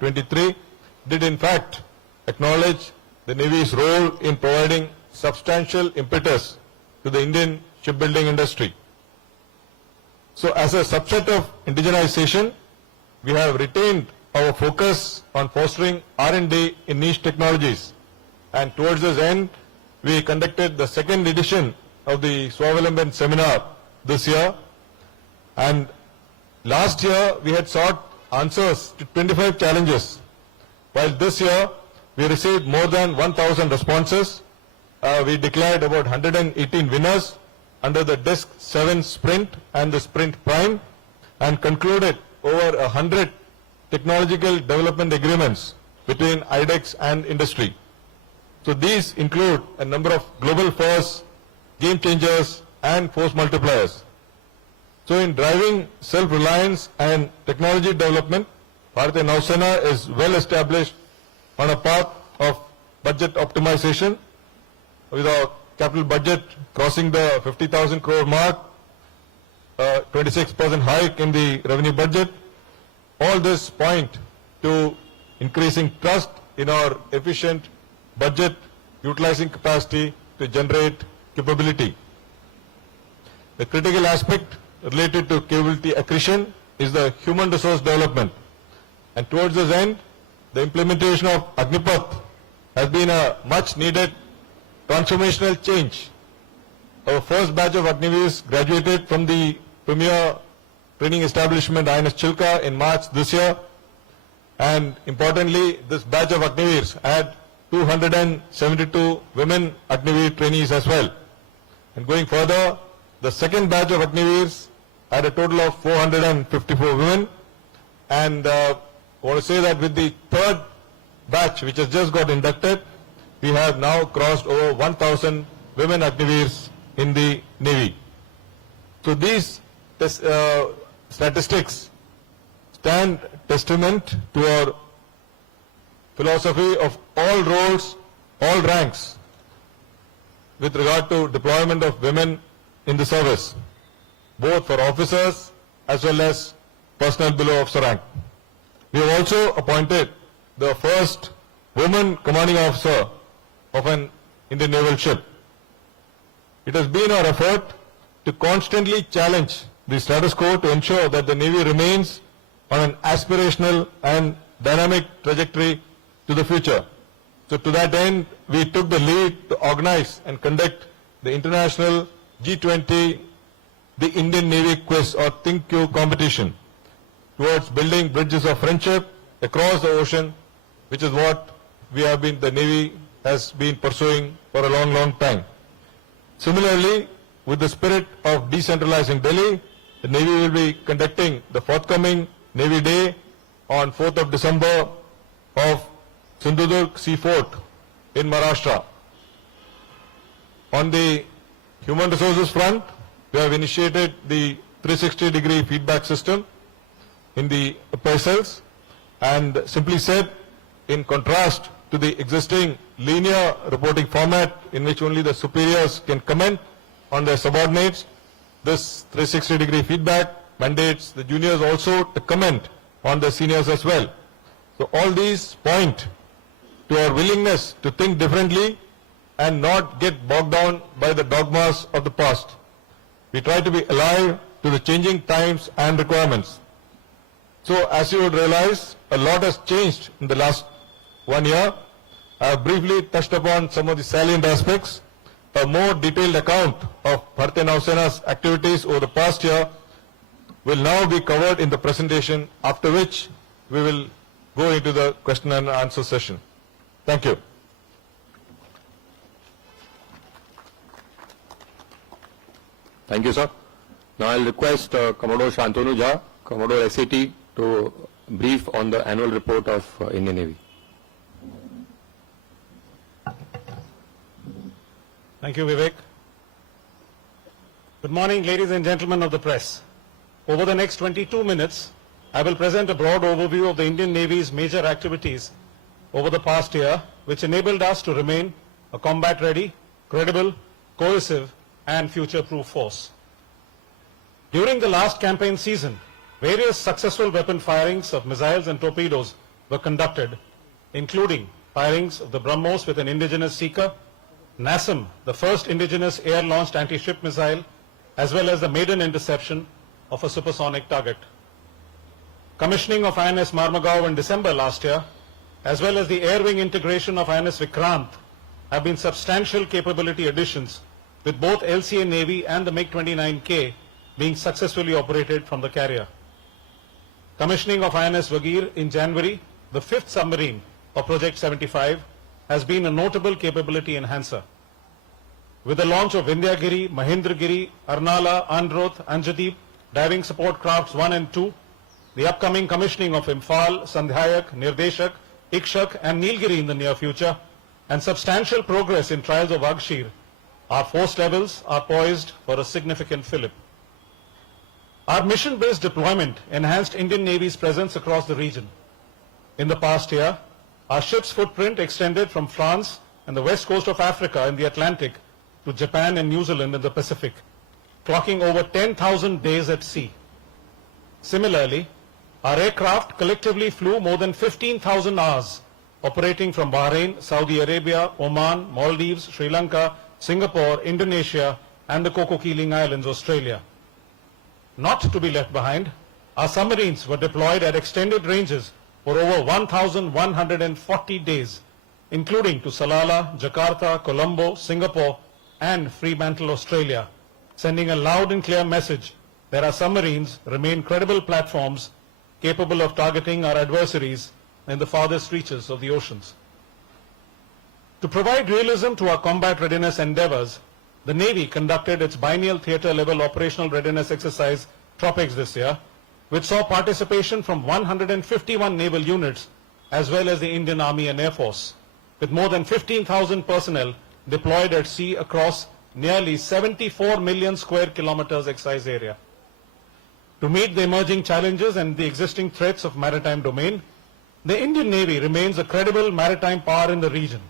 2023 did in fact acknowledge the Navy's role in providing substantial impetus to the Indian shipbuilding industry. So as a subset of indigenization, we have retained our focus on fostering R&D in niche technologies. And towards this end, we conducted the second edition of the Swavalambhan seminar this year. And last year, we had sought answers to 25 challenges, while this year, we received more than 1,000 responses. We declared about 118 winners under the DISC 7 Sprint and the Sprint Prime, and concluded over 100 technological development agreements between IDEX and industry. So these include a number of global firsts, game changers, and force multipliers. So in driving self-reliance and technology development, Bharatiya Nausena is well established on a path of budget optimization, with our capital budget crossing the 50,000 crore mark, 26% hike in the revenue budget. All this point to increasing trust in our efficient budget utilizing capacity to generate capability. The critical aspect related to capability accretion is the human resource development. And towards this end, the implementation of Agnipath has been a much needed transformational change. Our first batch of Agniveers graduated from the premier training establishment INS Chilka in March this year. And importantly, this batch of Agniveers had 272 women Agniveer trainees as well. And going further, the second batch of Agniveers had a total of 454 women. And I want to say that with the third batch, which has just got inducted, we have now crossed over 1,000 women Agniveers in the Navy. So these statistics stand testament to our philosophy of all roles, all ranks, with regard to deployment of women in the service, both for officers as well as personnel below officer rank. We have also appointed the first woman commanding officer of an Indian naval ship. It has been our effort to constantly challenge the status quo to ensure that the Navy remains on an aspirational and dynamic trajectory to the future. So to that end, we took the lead to organize and conduct the international G20, the Indian Navy Quiz or Think Q competition towards building bridges of friendship across the ocean, which is what the Navy has been pursuing for a long, long time. Similarly, with the spirit of decentralizing Delhi, the Navy will be conducting the forthcoming Navy Day on 4th of December of Sindhudurg Sea Fort in Maharashtra. On the human resources front, we have initiated the 360-degree feedback system in the appraisals, and simply said, in contrast to the existing linear reporting format in which only the superiors can comment on their subordinates, this 360-degree feedback mandates the juniors also to comment on the seniors as well. So all these point to our willingness to think differently and not get bogged down by the dogmas of the past. We try to be alive to the changing times and requirements. So as you would realize, a lot has changed in the last 1 year. I have briefly touched upon some of the salient aspects. A more detailed account of Bharatiya Nausena's activities over the past year will now be covered in the presentation, after which we will go into the question and answer session. Thank you. Thank you, sir. Now I'll request Commodore Shantanu Jha, Commodore SAT, to brief on the annual report of Indian Navy. Thank you, Vivek. Good morning, ladies and gentlemen of the press. Over the next 22 minutes, I will present a broad overview of the Indian Navy's major activities over the past year, which enabled us to remain a combat-ready, credible, cohesive, and future-proof force. During the last campaign season, various successful weapon firings of missiles and torpedoes were conducted, including firings of the BrahMos with an indigenous seeker, NASM, the first indigenous air-launched anti-ship missile, as well as the maiden interception of a supersonic target. Commissioning of INS Marmagao in December last year, as well as the air wing integration of INS Vikrant, have been substantial capability additions, with both LCA Navy and the MiG-29K being successfully operated from the carrier. Commissioning of INS Vagir in January, the fifth submarine of Project 75, has been a notable capability enhancer. With the launch of Vindhyagiri, Mahendragiri, Arnala, Androth, Anjadeep, diving support crafts 1 and 2, the upcoming commissioning of Imphal, Sandhayak, Nirdeshak, Ikshak and Nilgiri in the near future, and substantial progress in trials of Agshir, our force levels are poised for a significant fillip. Our mission-based deployment enhanced Indian Navy's presence across the region. In the past year, our ship's footprint extended from France and the west coast of Africa in the Atlantic to Japan and New Zealand in the Pacific, clocking over 10,000 days at sea. Similarly, our aircraft collectively flew more than 15,000 hours, operating from Bahrain, Saudi Arabia, Oman, Maldives, Sri Lanka, Singapore, Indonesia, and the Cocos Keeling Islands, Australia. Not to be left behind, our submarines were deployed at extended ranges for over 1,140 days, including to Salalah, Jakarta, Colombo, Singapore, and Fremantle, Australia, sending a loud and clear message that our submarines remain credible platforms capable of targeting our adversaries in the farthest reaches of the oceans. To provide realism to our combat readiness endeavors, the Navy conducted its biennial theatre-level operational readiness exercise, Tropics, this year, which saw participation from 151 naval units, as well as the Indian Army and Air Force, with more than 15,000 personnel deployed at sea across nearly 74 million square kilometers exercise area. To meet the emerging challenges and the existing threats of maritime domain, the Indian Navy remains a credible maritime power in the region.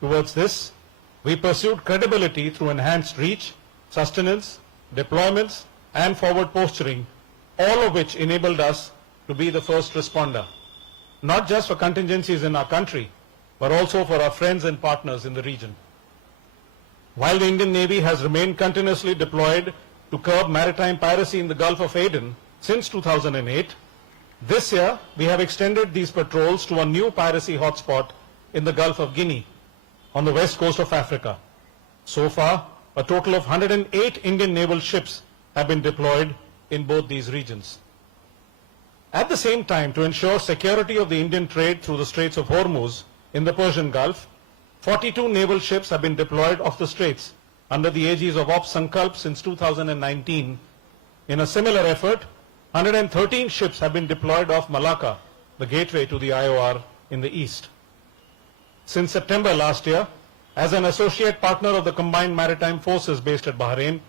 Towards this, we pursued credibility through enhanced reach, sustenance, deployments, and forward posturing, all of which enabled us to be the first responder, not just for contingencies in our country, but also for our friends and partners in the region. While the Indian Navy has remained continuously deployed to curb maritime piracy in the Gulf of Aden since 2008, this year we have extended these patrols to a new piracy hotspot in the Gulf of Guinea, on the west coast of Africa. So far, a total of 108 Indian naval ships have been deployed in both these regions. At the same time, to ensure security of the Indian trade through the Straits of Hormuz in the Persian Gulf, 42 naval ships have been deployed off the straits under the aegis of Ops Sankalp since 2019. In a similar effort, 113 ships have been deployed off Malacca, the gateway to the IOR in the east. Since September last year, as an associate partner of the Combined Maritime Forces based at Bahrain,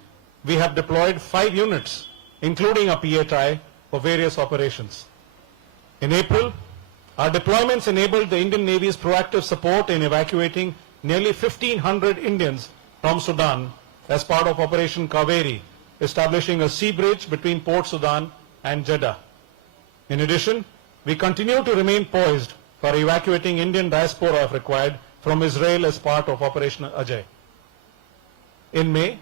we have deployed 5 units, including a PHI, for various operations. In April, our deployments enabled the Indian Navy's proactive support in evacuating nearly 1,500 Indians from Sudan as part of Operation Kaveri, establishing a sea bridge between Port Sudan and Jeddah. In addition, we continue to remain poised for evacuating Indian diaspora if required from Israel as part of Operation Ajay. In May,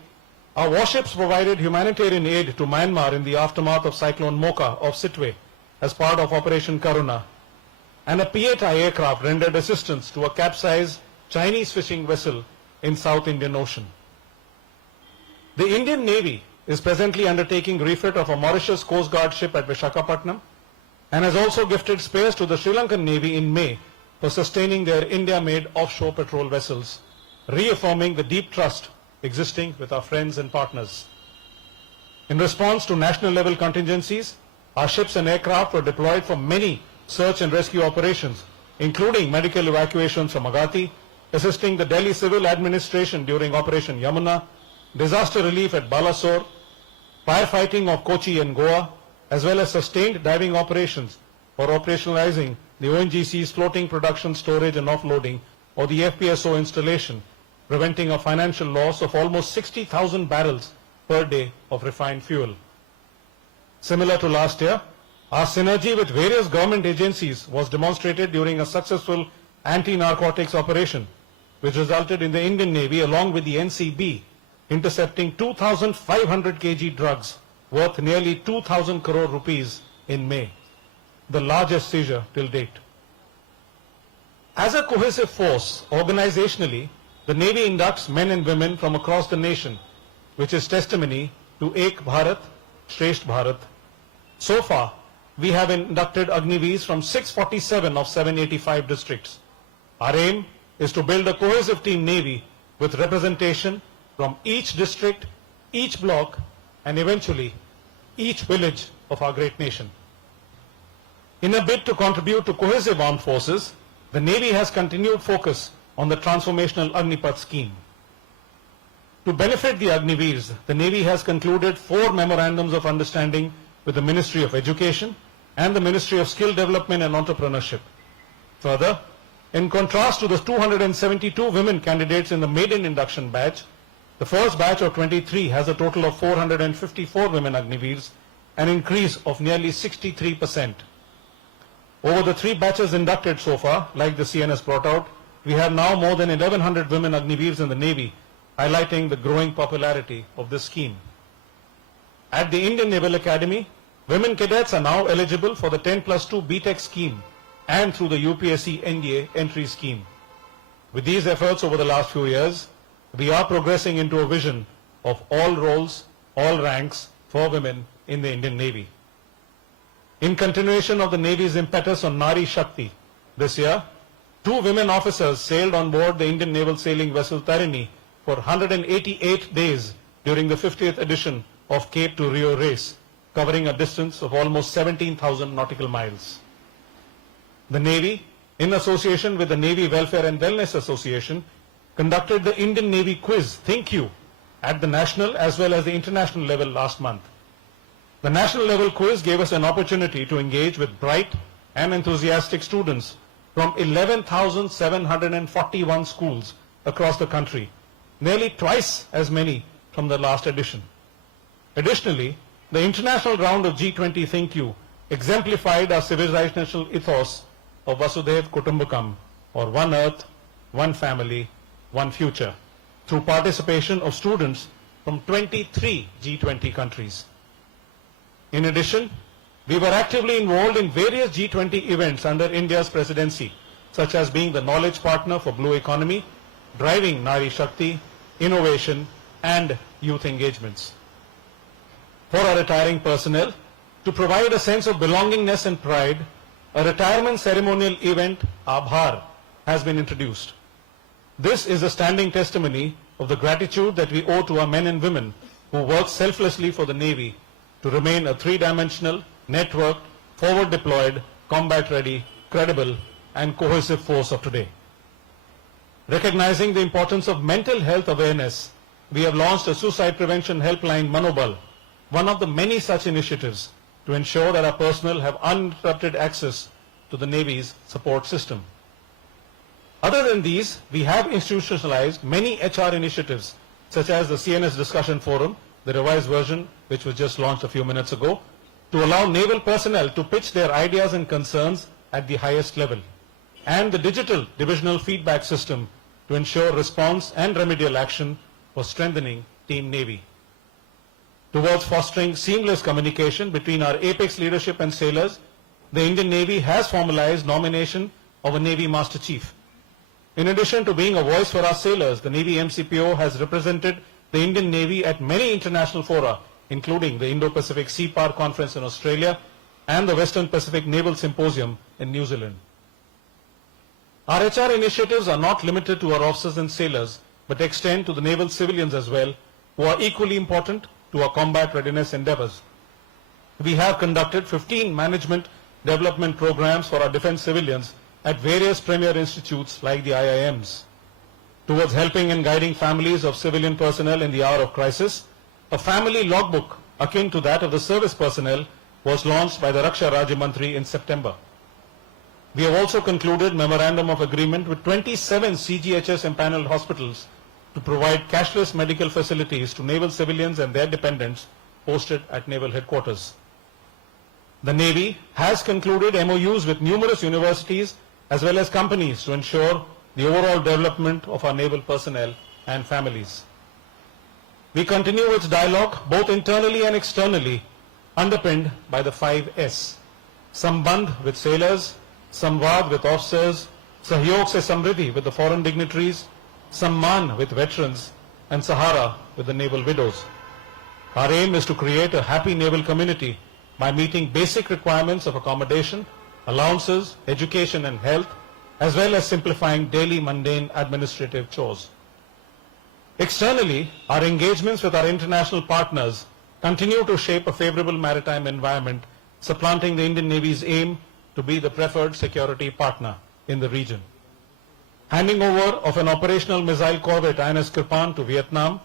our warships provided humanitarian aid to Myanmar in the aftermath of Cyclone Mocha off Sittwe as part of Operation Karuna, and a PHI aircraft rendered assistance to a capsized Chinese fishing vessel in South Indian Ocean. The Indian Navy is presently undertaking refit of a Mauritius Coast Guard ship at Visakhapatnam, and has also gifted spares to the Sri Lankan Navy in May for sustaining their India-made offshore patrol vessels, reaffirming the deep trust existing with our friends and partners. In response to national-level contingencies, our ships and aircraft were deployed for many search and rescue operations, including medical evacuations from Agati, assisting the Delhi Civil Administration during Operation Yamuna, disaster relief at Balasore, firefighting of Kochi and Goa, as well as sustained diving operations for operationalizing the ONGC's floating production, storage and offloading, or the FPSO installation, preventing a financial loss of almost 60,000 barrels per day of refined fuel. Similar to last year, Our synergy with various government agencies was demonstrated during a successful anti-narcotics operation, which resulted in the Indian Navy, along with the NCB, intercepting 2,500 kg drugs worth nearly 2,000 crore rupees in May, the largest seizure till date. As a cohesive force, organizationally, the Navy inducts men and women from across the nation, which is testimony to Ek Bharat, Shresht Bharat. So far, we have inducted Agniveers from 647 of 785 districts. Our aim is to build a cohesive team Navy with representation from each district, each block, and eventually each village of our great nation. In a bid to contribute to cohesive armed forces, the Navy has continued focus on the transformational Agnipath scheme. To benefit the Agniveers, the Navy has concluded 4 memorandums of understanding with the Ministry of Education and the Ministry of Skill Development and Entrepreneurship. Further, in contrast to the 272 women candidates in the maiden induction batch, the first batch of 23 has a total of 454 women Agniveers, an increase of nearly 63%. Over the 3 batches inducted so far, like the CNS brought out, we have now more than 1,100 women Agniveers in the Navy, highlighting the growing popularity of this scheme. At the Indian Naval Academy, women cadets are now eligible for the 10+2 BTEC scheme and through the UPSC NDA entry scheme. With these efforts over the last few years, we are progressing into a vision of all roles, all ranks for women in the Indian Navy. In continuation of the Navy's impetus on Nari Shakti, this year, 2 women officers sailed on board the Indian naval sailing vessel Tarini for 188 days during the 50th edition of Cape to Rio race, covering a distance of almost 17,000 nautical miles. The Navy, in association with the Navy Welfare and Wellness Association, conducted the Indian Navy quiz Think You at the national as well as the international level last month. The national level quiz gave us an opportunity to engage with bright and enthusiastic students from 11,741 schools across the country, nearly twice as many from the last edition. Additionally, the international round of G20 Think You exemplified our civilizational ethos of Vasudhaiv Kutumbakam, or one earth, one family, one future, through participation of students from 23 G20 countries. In addition, we were actively involved in various G20 events under India's presidency, such as being the knowledge partner for Blue Economy, driving Nari Shakti, innovation, and youth engagements. For our retiring personnel, to provide a sense of belongingness and pride, a retirement ceremonial event, Abhar, has been introduced. This is a standing testimony of the gratitude that we owe to our men and women who work selflessly for the Navy to remain a 3-dimensional, networked, forward-deployed, combat-ready, credible, and cohesive force of today. Recognizing the importance of mental health awareness, we have launched a suicide prevention helpline, Manobal, one of the many such initiatives to ensure that our personnel have uninterrupted access to the Navy's support system. Other than these, we have institutionalized many HR initiatives, such as the CNS Discussion Forum, the revised version, which was just launched a few minutes ago, to allow naval personnel to pitch their ideas and concerns at the highest level, and the digital divisional feedback system to ensure response and remedial action for strengthening Team Navy. Towards fostering seamless communication between our apex leadership and sailors, the Indian Navy has formalized nomination of a Navy Master Chief. In addition to being a voice for our sailors, the Navy MCPO has represented the Indian Navy at many international fora, including the Indo-Pacific Sea Power Conference in Australia and the Western Pacific Naval Symposium in New Zealand. Our HR initiatives are not limited to our officers and sailors, but extend to the naval civilians as well, who are equally important to our combat readiness endeavors. We have conducted 15 management development programs for our defense civilians at various premier institutes like the IIMs. Towards helping and guiding families of civilian personnel in the hour of crisis, a family logbook akin to that of the service personnel was launched by the Raksha Rajya Mantri in September. We have also concluded memorandum of agreement with 27 CGHS empaneled hospitals to provide cashless medical facilities to naval civilians and their dependents posted at naval headquarters. The Navy has concluded MOUs with numerous universities as well as companies to ensure the overall development of our naval personnel and families. We continue its dialogue both internally and externally, underpinned by the 5S. Sambandh with sailors, Samvad with officers, Sahyog se Samriddhi with the foreign dignitaries, Samman with veterans, and Sahara with the naval widows. Our aim is to create a happy naval community by meeting basic requirements of accommodation, allowances, education and health, as well as simplifying daily mundane administrative chores. Externally, our engagements with our international partners continue to shape a favorable maritime environment, supplanting the Indian Navy's aim to be the preferred security partner in the region. Handing over of an operational missile corvette INS Kirpan to Vietnam,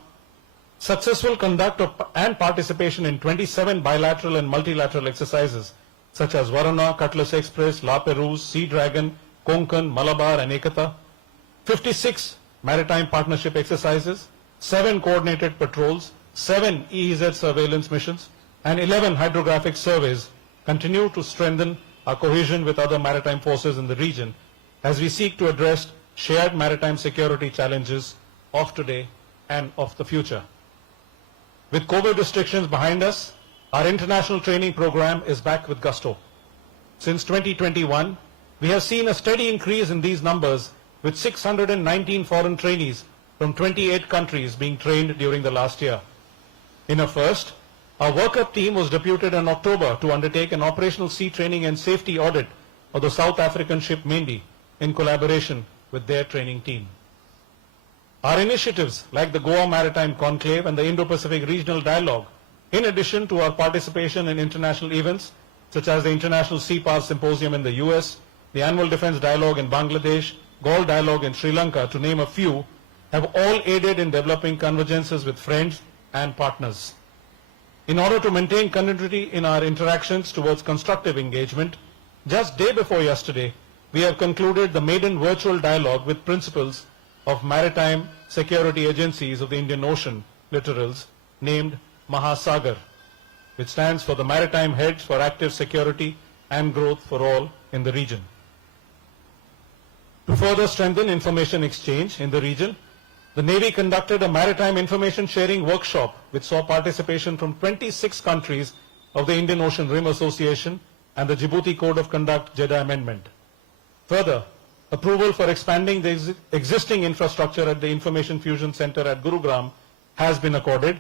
successful conduct and participation in 27 bilateral and multilateral exercises such as Varuna, Cutlass Express, La Perouse, Sea Dragon, Konkan, Malabar and Ekata, 56 maritime partnership exercises, 7 coordinated patrols, 7 EEZ surveillance missions and 11 hydrographic surveys continue to strengthen our cohesion with other maritime forces in the region as we seek to address shared maritime security challenges of today and of the future. With COVID restrictions behind us, our international training program is back with gusto. Since 2021, we have seen a steady increase in these numbers with 619 foreign trainees from 28 countries being trained during the last year. In a first, our workup team was deputed in October to undertake an operational sea training and safety audit of the South African ship Mendi in collaboration with their training team. Our initiatives like the Goa Maritime Conclave and the Indo-Pacific Regional Dialogue, in addition to our participation in international events such as the International Sea Path Symposium in the US, the Annual Defense Dialogue in Bangladesh, Gaul Dialogue in Sri Lanka, to name a few, have all aided in developing convergences with friends and partners. In order to maintain continuity in our interactions towards constructive engagement, just day before yesterday, we have concluded the maiden virtual dialogue with principals of maritime security agencies of the Indian Ocean littorals named Mahasagar, which stands for the Maritime Heads for Active Security and Growth for All in the region. To further strengthen information exchange in the region, the Navy conducted a maritime information sharing workshop which saw participation from 26 countries of the Indian Ocean Rim Association and the Djibouti Code of Conduct JEDA Amendment. Further, approval for expanding the existing infrastructure at the Information Fusion Center at Gurugram has been accorded,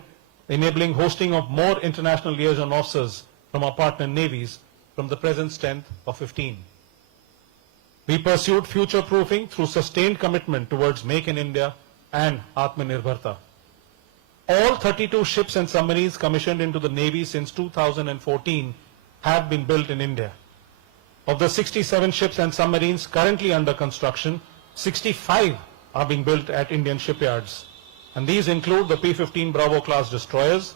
enabling hosting of more international liaison officers from our partner navies from the present strength of 15. We pursued future-proofing through sustained commitment towards Make in India and Atmanirbharta. All 32 ships and submarines commissioned into the Navy since 2014 have been built in India. Of the 67 ships and submarines currently under construction, 65 are being built at Indian shipyards. And these include the P-15 Bravo class destroyers,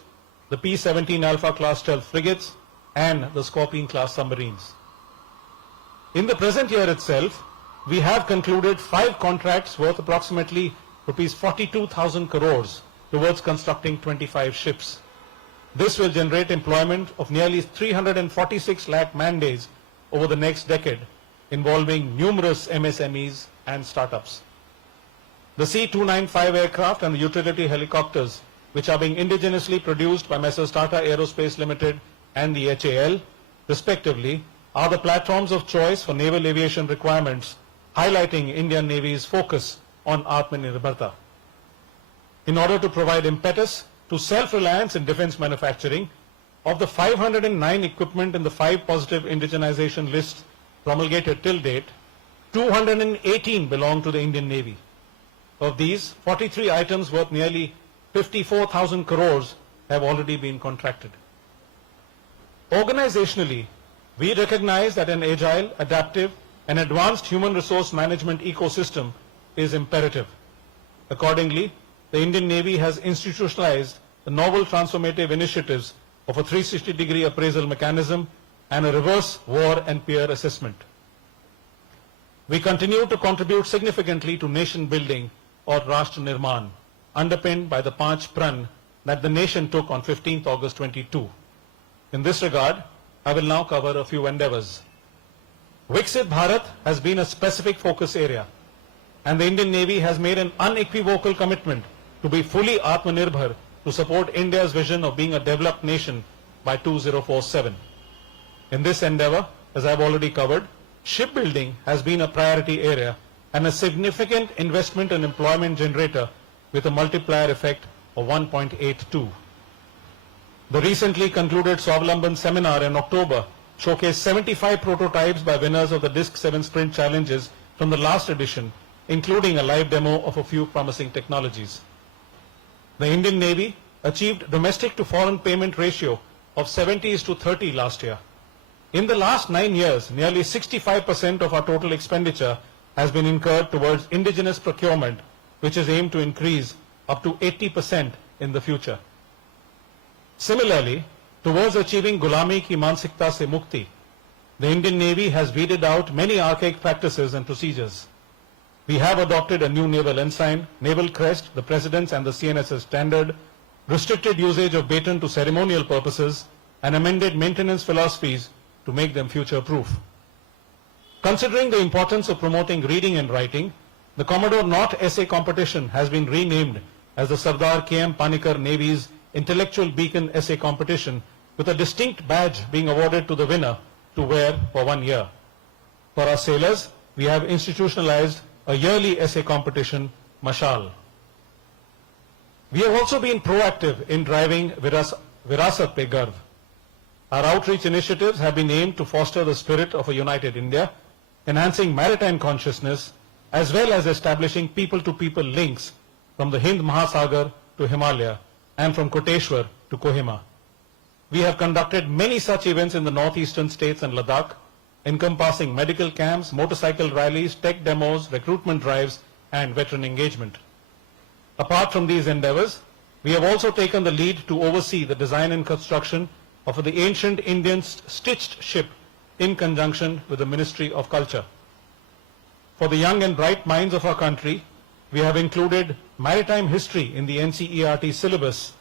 the P-17 Alpha class stealth frigates, and the Scorpion class submarines. In the present year itself, we have concluded 5 contracts worth approximately rupees 42,000 crores towards constructing 25 ships. This will generate employment of nearly 346 lakh man days over the next decade, involving numerous MSMEs and startups. The C-295 aircraft and the utility helicopters, which are being indigenously produced by Messrs. Tata Aerospace Limited and the HAL, respectively, are the platforms of choice for naval aviation requirements, highlighting Indian Navy's focus on Atmanirbharta. In order to provide impetus to self-reliance in defense manufacturing, of the 509 equipment in the 5 positive indigenization lists promulgated till date, 218 belong to the Indian Navy. Of these, 43 items worth nearly 54,000 crores have already been contracted. Organizationally, we recognize that an agile, adaptive, and advanced human resource management ecosystem is imperative. Accordingly, the Indian Navy has institutionalized the novel transformative initiatives of a 360-degree appraisal mechanism and a reverse war and peer assessment. We continue to contribute significantly to nation building or Rashtra Nirman, underpinned by the Panch Pran that the nation took on 15th August 22. In this regard, I will now cover a few endeavors. Viksit Bharat has been a specific focus area, and the Indian Navy has made an unequivocal commitment to be fully Atmanirbhar to support India's vision of being a developed nation by 2047. In this endeavor, as I have already covered, shipbuilding has been a priority area and a significant investment and employment generator with a multiplier effect of 1.82. The recently concluded Swavlamban seminar in October showcased 75 prototypes by winners of the Disc 7 Sprint Challenges from the last edition, including a live demo of a few promising technologies. The Indian Navy achieved domestic to foreign payment ratio of 70:30 last year. In the last 9 years, nearly 65% of our total expenditure has been incurred towards indigenous procurement, which is aimed to increase up to 80% in the future. Similarly, towards achieving Gulami ki Mansikta se Mukti, the Indian Navy has weeded out many archaic practices and procedures. We have adopted a new naval ensign, naval crest, the President's and the CNSS standard, restricted usage of baton to ceremonial purposes, and amended maintenance philosophies to make them future-proof. Considering the importance of promoting reading and writing, the Commodore Knott Essay Competition has been renamed as the Sardar K.M. Panikkar Navy's Intellectual Beacon Essay Competition, with a distinct badge being awarded to the winner to wear for 1 year. For our sailors, we have institutionalized a yearly essay competition, Mashal. We have also been proactive in driving Virasat Pe Garv. Our outreach initiatives have been aimed to foster the spirit of a united India, enhancing maritime consciousness, as well as establishing people-to-people links from the Hind Mahasagar to Himalaya and from Koteshwar to Kohima. We have conducted many such events in the northeastern states and Ladakh, encompassing medical camps, motorcycle rallies, tech demos, recruitment drives, and veteran engagement. Apart from these endeavors, we have also taken the lead to oversee the design and construction of the ancient Indian stitched ship in conjunction with the Ministry of Culture. For the young and bright minds of our country, we have included maritime history in the NCERT syllabus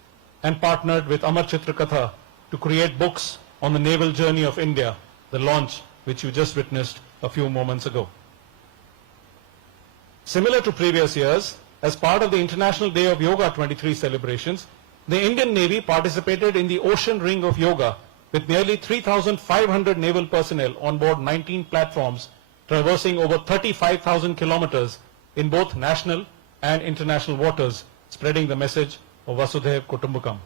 and partnered with Amar Chitra Katha to create books on the naval journey of India, the launch which you just witnessed a few moments ago. Similar to previous years, as part of the International Day of Yoga 23 celebrations, the Indian Navy participated in the Ocean Ring of Yoga with nearly 3,500 naval personnel on board 19 platforms, traversing over 35,000 kilometers in both national and international waters, spreading the message of Vasudhaiv Kutumbakam.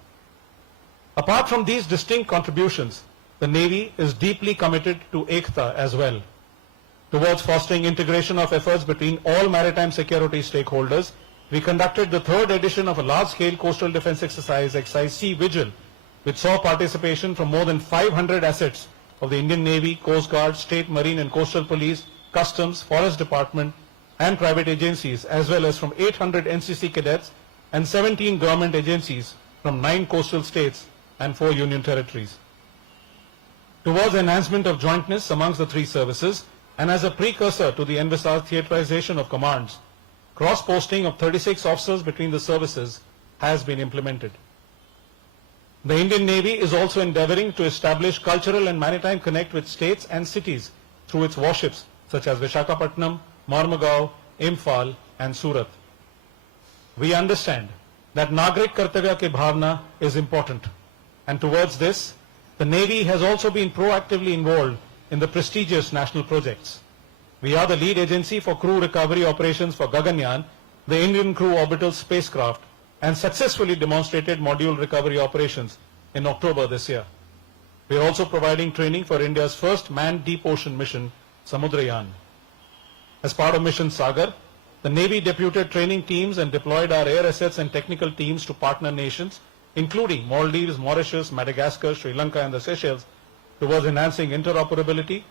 Apart from these distinct contributions, the Navy is deeply committed to Ekta as well. Towards fostering integration of efforts between all maritime security stakeholders, we conducted the third edition of a large-scale coastal defense exercise, Exercise Sea Vigil, which saw participation from more than 500 assets of the Indian Navy, Coast Guard, State Marine and Coastal Police, Customs, Forest Department, and private agencies, as well as from 800 NCC cadets and 17 government agencies from 9 coastal states and 4 union territories. Towards enhancement of jointness amongst the three services, and as a precursor to the envisaged theaterization of commands, cross-posting of 36 officers between the services has been implemented. The Indian Navy is also endeavoring to establish cultural and maritime connect with states and cities through its warships such as Visakhapatnam, Marmugao, Imphal and Surat. We understand that Nagrik Kartavya ke Bhavna is important, and towards this, the Navy has also been proactively involved in the prestigious national projects. We are the lead agency for crew recovery operations for Gaganyaan, the Indian Crew Orbital spacecraft, and successfully demonstrated module recovery operations in October this year. We are also providing training for India's first manned deep ocean mission, Samudrayaan. As part of Mission Sagar, the Navy deputed training teams and deployed our air assets and technical teams to partner nations, including Maldives, Mauritius, Madagascar, Sri Lanka and the Seychelles, towards enhancing interoperability,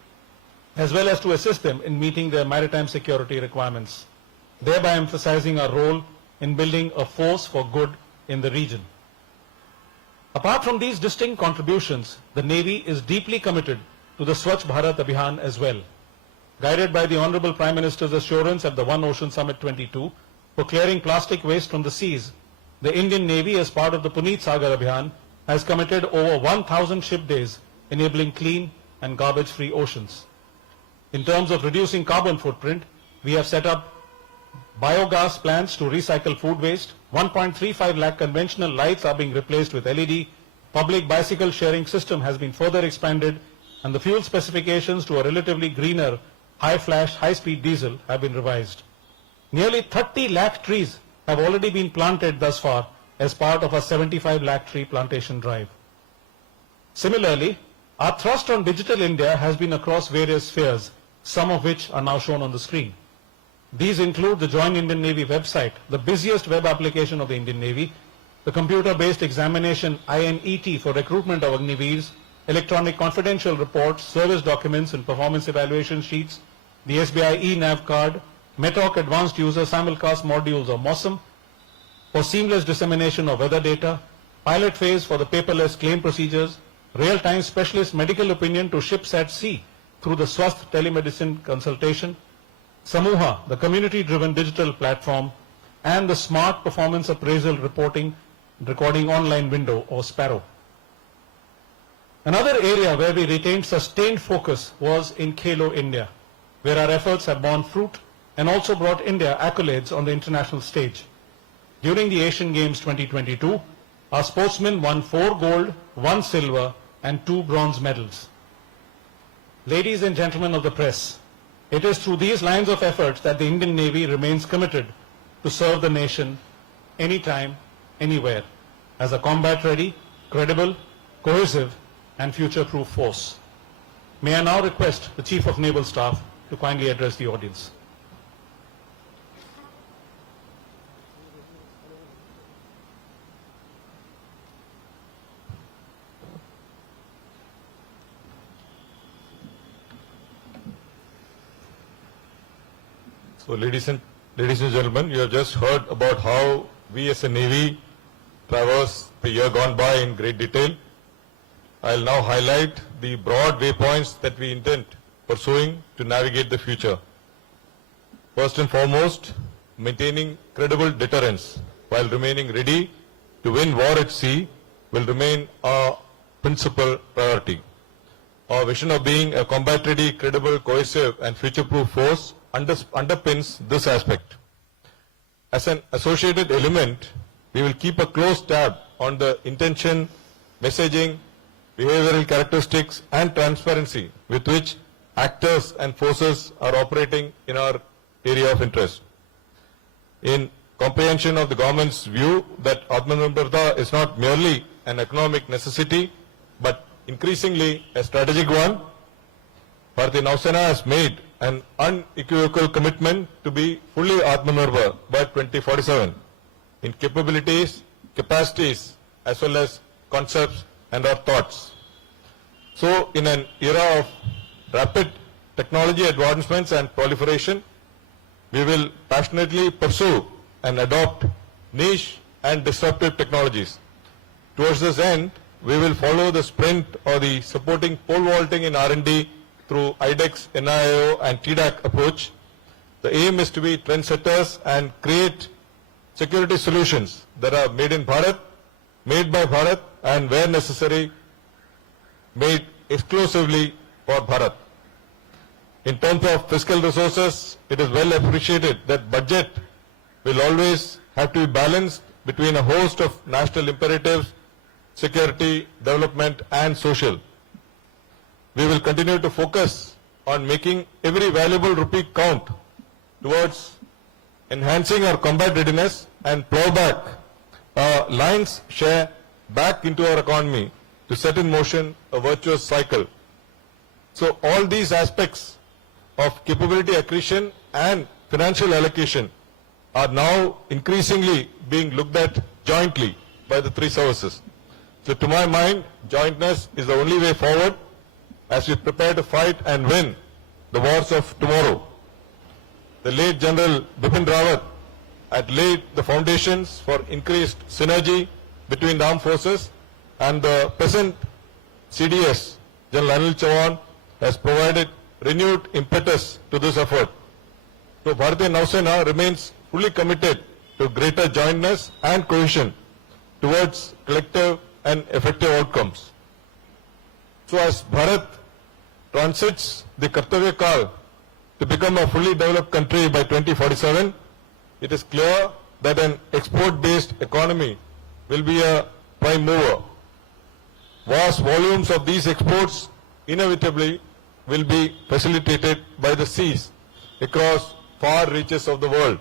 as well as to assist them in meeting their maritime security requirements, thereby emphasizing our role in building a force for good in the region. Apart from these distinct contributions, the Navy is deeply committed to the Swachh Bharat Abhiyan as well. Guided by the Honorable Prime Minister's assurance at the One Ocean Summit 22 for clearing plastic waste from the seas, the Indian Navy, as part of the Puneet Sagar Abhiyan, has committed over 1,000 ship days enabling clean and garbage-free oceans. In terms of reducing carbon footprint, we have set up biogas plants to recycle food waste. 1.35 lakh conventional lights are being replaced with LED. Public bicycle sharing system has been further expanded, and the fuel specifications to a relatively greener high-flash, high-speed diesel have been revised. Nearly 30 lakh trees have already been planted thus far as part of a 75 lakh tree plantation drive. Similarly, our thrust on Digital India has been across various spheres, some of which are now shown on the screen. These include the Joint Indian Navy website, the busiest web application of the Indian Navy, the computer-based examination INET for recruitment of Agniveers, electronic confidential reports, service documents and performance evaluation sheets, the SBI eNav card, METOC Advanced User Simulcast Modules or MOSM, for seamless dissemination of weather data, pilot phase for the paperless claim procedures, real-time specialist medical opinion to ships at sea through the Swasth telemedicine consultation, Samuha, the community-driven digital platform, and the Smart Performance Appraisal Reporting Recording Online Window or Sparrow. Another area where we retained sustained focus was in Khelo India, where our efforts have borne fruit and also brought India accolades on the international stage. During the Asian Games 2022, our sportsmen won 4 gold, 1 silver and 2 bronze medals. Ladies and gentlemen of the press, it is through these lines of efforts that the Indian Navy remains committed to serve the nation anytime, anywhere, as a combat-ready, credible, cohesive and future-proof force. May I now request the Chief of Naval Staff to kindly address the audience. So ladies and gentlemen, you have just heard about how we as a Navy traverse the year gone by in great detail. I'll now highlight the broad waypoints that we intend pursuing to navigate the future. First and foremost, maintaining credible deterrence while remaining ready to win war at sea will remain our principal priority. Our vision of being a combat-ready, credible, cohesive and future-proof force underpins this aspect. As an associated element, we will keep a close tab on the intention, messaging, behavioral characteristics and transparency with which actors and forces are operating in our area of interest. In comprehension of the government's view that Atmanirbharta is not merely an economic necessity but increasingly a strategic one, Bharatiya Nausena has made an unequivocal commitment to be fully Atmanirbhar by 2047 in capabilities, capacities as well as concepts and our thoughts. So in an era of rapid technology advancements and proliferation, we will passionately pursue and adopt niche and disruptive technologies. Towards this end, we will follow the sprint or the supporting pole vaulting in R&D through IDEX, NIO and TDAC approach. The aim is to be trendsetters and create security solutions that are made in Bharat, made by Bharat and where necessary, made exclusively for Bharat. In terms of fiscal resources, it is well appreciated that budget will always have to be balanced between a host of national imperatives, security, development and social. We will continue to focus on making every valuable rupee count towards enhancing our combat readiness and plow back our lion's share back into our economy to set in motion a virtuous cycle. So all these aspects of capability accretion and financial allocation are now increasingly being looked at jointly by the three services. So to my mind, jointness is the only way forward as we prepare to fight and win the wars of tomorrow. The late General Bipin Rawat had laid the foundations for increased synergy between the armed forces, and the present CDS, General Anil Chauhan, has provided renewed impetus to this effort. So Bharatiya Nausena remains fully committed to greater jointness and cohesion towards collective and effective outcomes. So as Bharat transits the Kartavya Kal to become a fully developed country by 2047, it is clear that an export-based economy will be a prime mover. Vast volumes of these exports inevitably will be facilitated by the seas across far reaches of the world.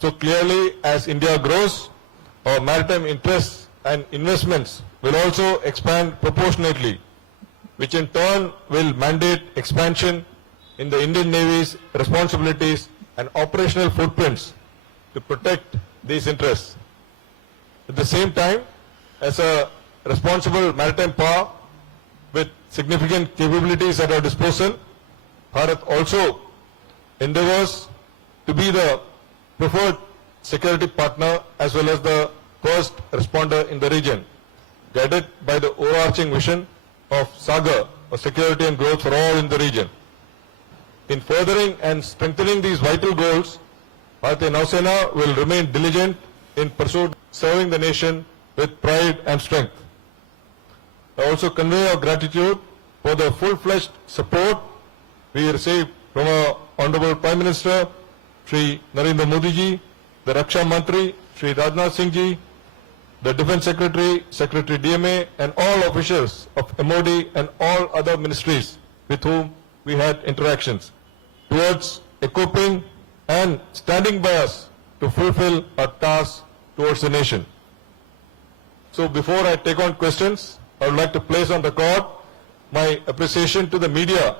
So clearly, as India grows, our maritime interests and investments will also expand proportionately, which in turn will mandate expansion in the Indian Navy's responsibilities and operational footprints to protect these interests. At the same time, as a responsible maritime power with significant capabilities at our disposal, Bharat also endeavors to be the preferred security partner as well as the first responder in the region, guided by the overarching vision of Sagar, or security and growth for all in the region. In furthering and strengthening these vital goals, Bharatiya Nausena will remain diligent in pursuit of serving the nation with pride and strength. I also convey our gratitude for the full-fledged support we received from our Honorable Prime Minister, Shri Narendra Modi ji, the Raksha Mantri, Shri Rajnath Singh ji, the Defence Secretary, Secretary DMA, and all officials of MOD and all other ministries with whom we had interactions towards equipping and standing by us to fulfill our tasks towards the nation. So before I take on questions, I would like to place on record my appreciation to the media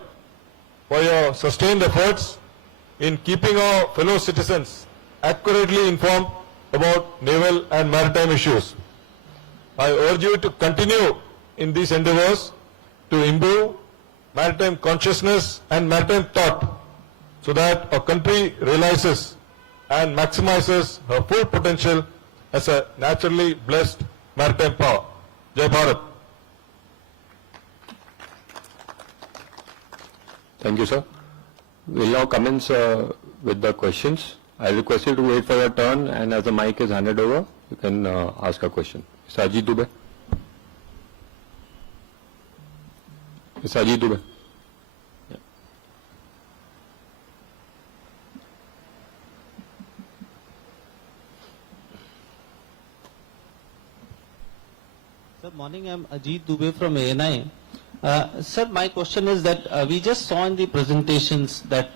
for your sustained efforts in keeping our fellow citizens accurately informed about naval and maritime issues. I urge you to continue in these endeavors to imbue maritime consciousness and maritime thought so that our country realizes and maximizes her full potential as a naturally blessed maritime power. Jai Bharat. Thank you, sir. We'll now commence with the questions. I request you to wait for your turn, and as the mic is handed over, you can ask a question. Mr. Ajit Dubey. Mr. Ajit Dubey. Yeah. Sir, morning. I'm Ajit Dubey from ANI. Sir, my question is that we just saw in the presentations that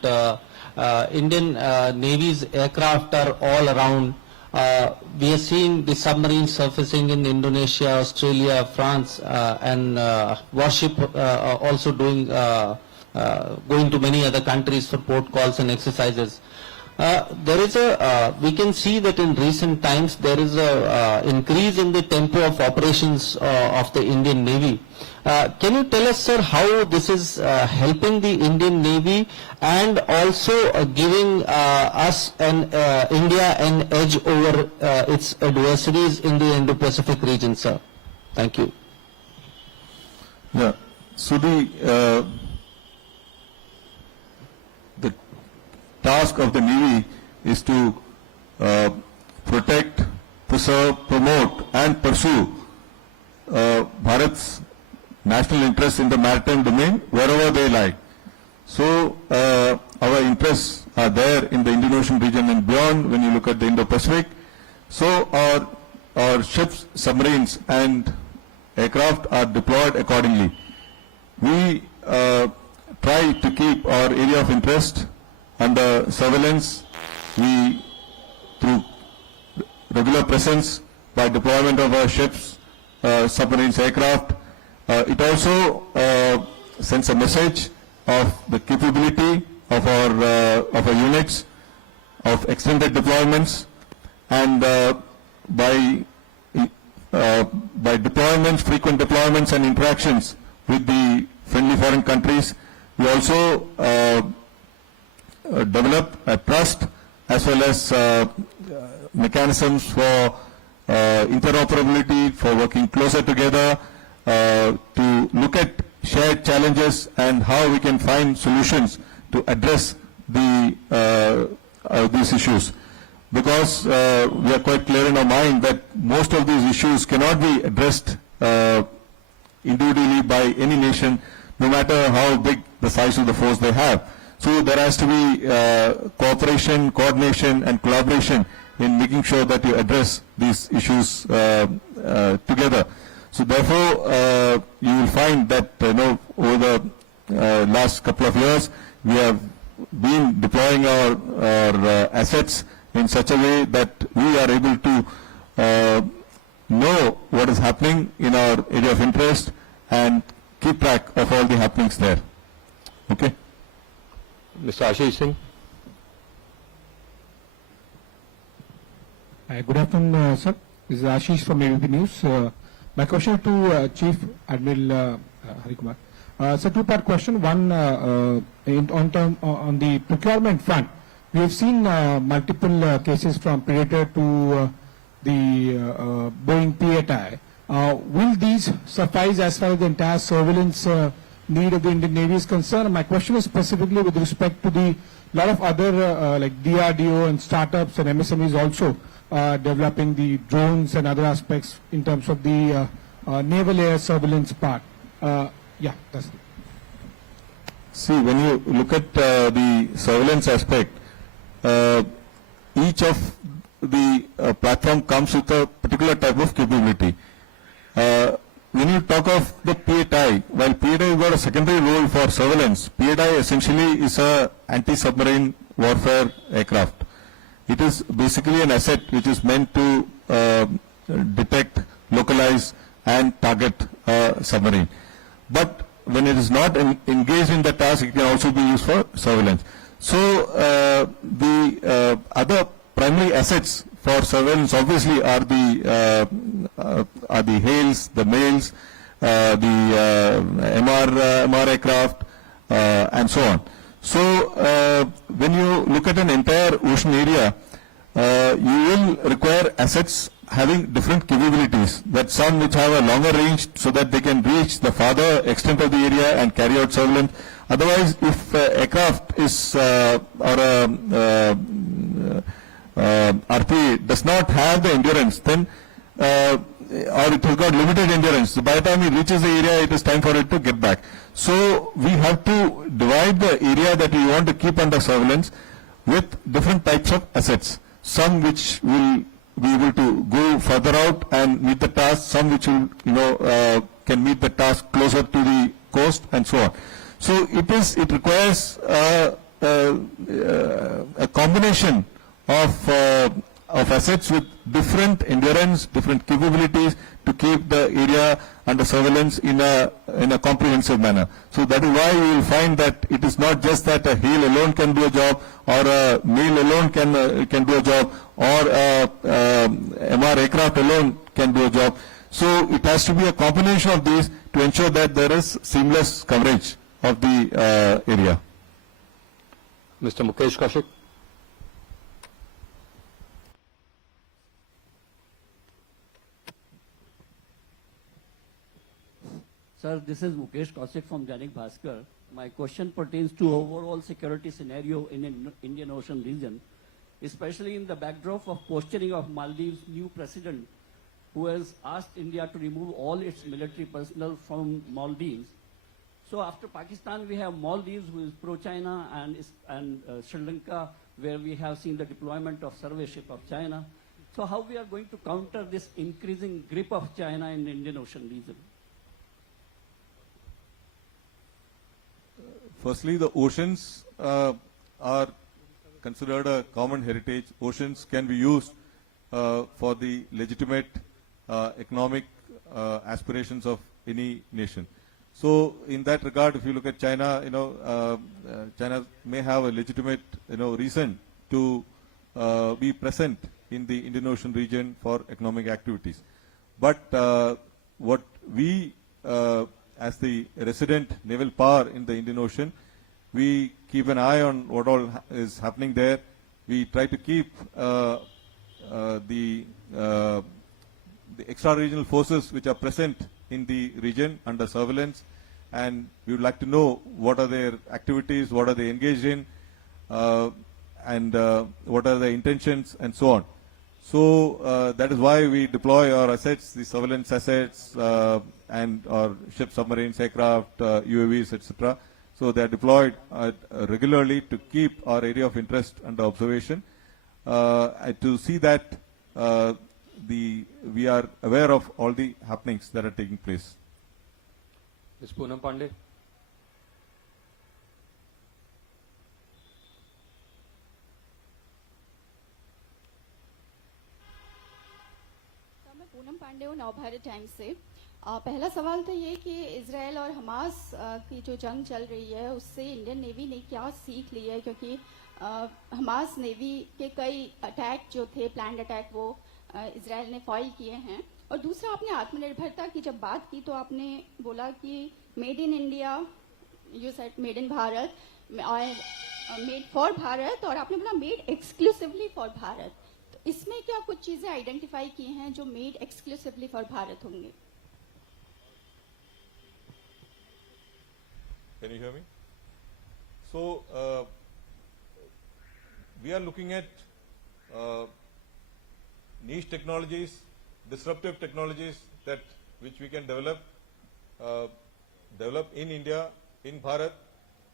Indian Navy's aircraft are all around. We are seeing the submarines surfacing in Indonesia, Australia, France, and warship also doing going to many other countries for port calls and exercises. There is we can see that in recent times there is a increase in the tempo of operations of the Indian Navy. Can you tell us, sir, how this is helping the Indian Navy and also giving us and India an edge over its adversaries in the Indo-Pacific region, sir? Thank you. Yeah. So the task of the Navy is to protect, preserve, promote and pursue Bharat's national interests in the maritime domain wherever they lie. So our interests are there in the Indian Ocean region and beyond when you look at the Indo-Pacific. So our ships, submarines and aircraft are deployed accordingly. We try to keep our area of interest under surveillance. We, through regular presence by deployment of our ships, submarines, aircraft, it also sends a message of the capability of our units, of extended deployments, and by deployments, frequent deployments and interactions with the friendly foreign countries, we also develop a trust as well as mechanisms for interoperability, for working closer together, to look at shared challenges and how we can find solutions to address these issues. Because we are quite clear in our mind that most of these issues cannot be addressed individually by any nation, no matter how big the size of the force they have. So there has to be cooperation, coordination and collaboration in making sure that you address these issues together. So therefore, you will find that over the last couple of years, we have been deploying our assets in such a way that we are able to know what is happening in our area of interest and keep track of all the happenings there. Okay. Mr. Ashish Singh. Good afternoon, sir. This is Ashish from ABP News. My question to Chief Admiral Hari Kumar. So two-part question. One, on the procurement front, we have seen multiple cases from Predator to the Boeing P-8I. Will these suffice as far as the entire surveillance need of the Indian Navy is concerned? My question is specifically with respect to the lot of other like DRDO and startups and MSMEs also developing the drones and other aspects in terms of the naval air surveillance part. Yeah, that's it. See, when you look at the surveillance aspect, each of the platform comes with a particular type of capability. When you talk of the P-8I, while P-8I got a secondary role for surveillance, P-8I essentially is a anti-submarine warfare aircraft. It is basically an asset which is meant to detect, localize and target a submarine. But when it is not engaged in the task, it can also be used for surveillance. So the other primary assets for surveillance obviously are the HALEs, the MAILs, the MR aircraft, and so on. So when you look at an entire ocean area, you will require assets having different capabilities, that some which have a longer range so that they can reach the farther extent of the area and carry out surveillance. Otherwise, if aircraft is or RPA does not have the endurance, then or it has got limited endurance, so by the time it reaches the area, it is time for it to get back. So we have to divide the area that we want to keep under surveillance with different types of assets. Some which will be able to go further out and meet the task, some which will can meet the task closer to the coast, and so on. So it requires a combination of assets with different endurance, different capabilities to keep the area under surveillance in a comprehensive manner. So that is why you will find that it is not just that a HALE alone can do a job, or a MAIL alone can do a job, or a MR aircraft alone can do a job. So it has to be a combination of these to ensure that there is seamless coverage of the area. Mr. Mukesh Kaushik. Sir, this is Mukesh Kaushik from Dainik Bhaskar. My question pertains to overall security scenario in Indian Ocean region, especially in the backdrop of posturing of Maldives' new president, who has asked India to remove all its military personnel from Maldives. So after Pakistan, we have Maldives, who is pro-China, and Sri Lanka, where we have seen the deployment of survey ship of China. So how we are going to counter this increasing grip of China in the Indian Ocean region? Firstly, the oceans are considered a common heritage. Oceans can be used for the legitimate economic aspirations of any nation. So, in that regard, if you look at China, China may have a legitimate, reason to be present in the Indian Ocean region for economic activities. But what we as the resident naval power in the Indian Ocean, we keep an eye on what all is happening there. We try to keep the extra-regional forces which are present in the region under surveillance, and we would like to know what are their activities, what are they engaged in, and what are their intentions, and so on. So that is why we deploy our assets, the surveillance assets, and our ships, submarines, aircraft, UAVs, etc. So they are deployed regularly to keep our area of interest under observation, to see that we are aware of all the happenings that are taking place. Ms. Poonam Pandey. मैं पूनम पांडे हूँ Navbharat times से। पहला सवाल तो ये कि Israel और Hamas की जो जंग चल रही है उससे इंडियन नेवी ने क्या सीख ली है, क्योंकि हमास नेवी के कई अटैक जो थे प्लान्ड अटैक वो इजराइल ने फॉइल किए हैं। और दूसरा, आपने आत्मनिर्भरता की जब बात की तो आपने बोला कि made in India, you said made in Bharat और मेड फॉर भारत, और आपने बोला मेड एक्सक्लूसिवली फॉर भारत। तो इसमें क्या कुछ चीजें आइडेंटिफाई की हैं जो मेड एक्सक्लूसिवली फॉर भारत होंगे? Can you hear me? So we are looking at niche technologies, disruptive technologies which we can develop in India, in Bharat,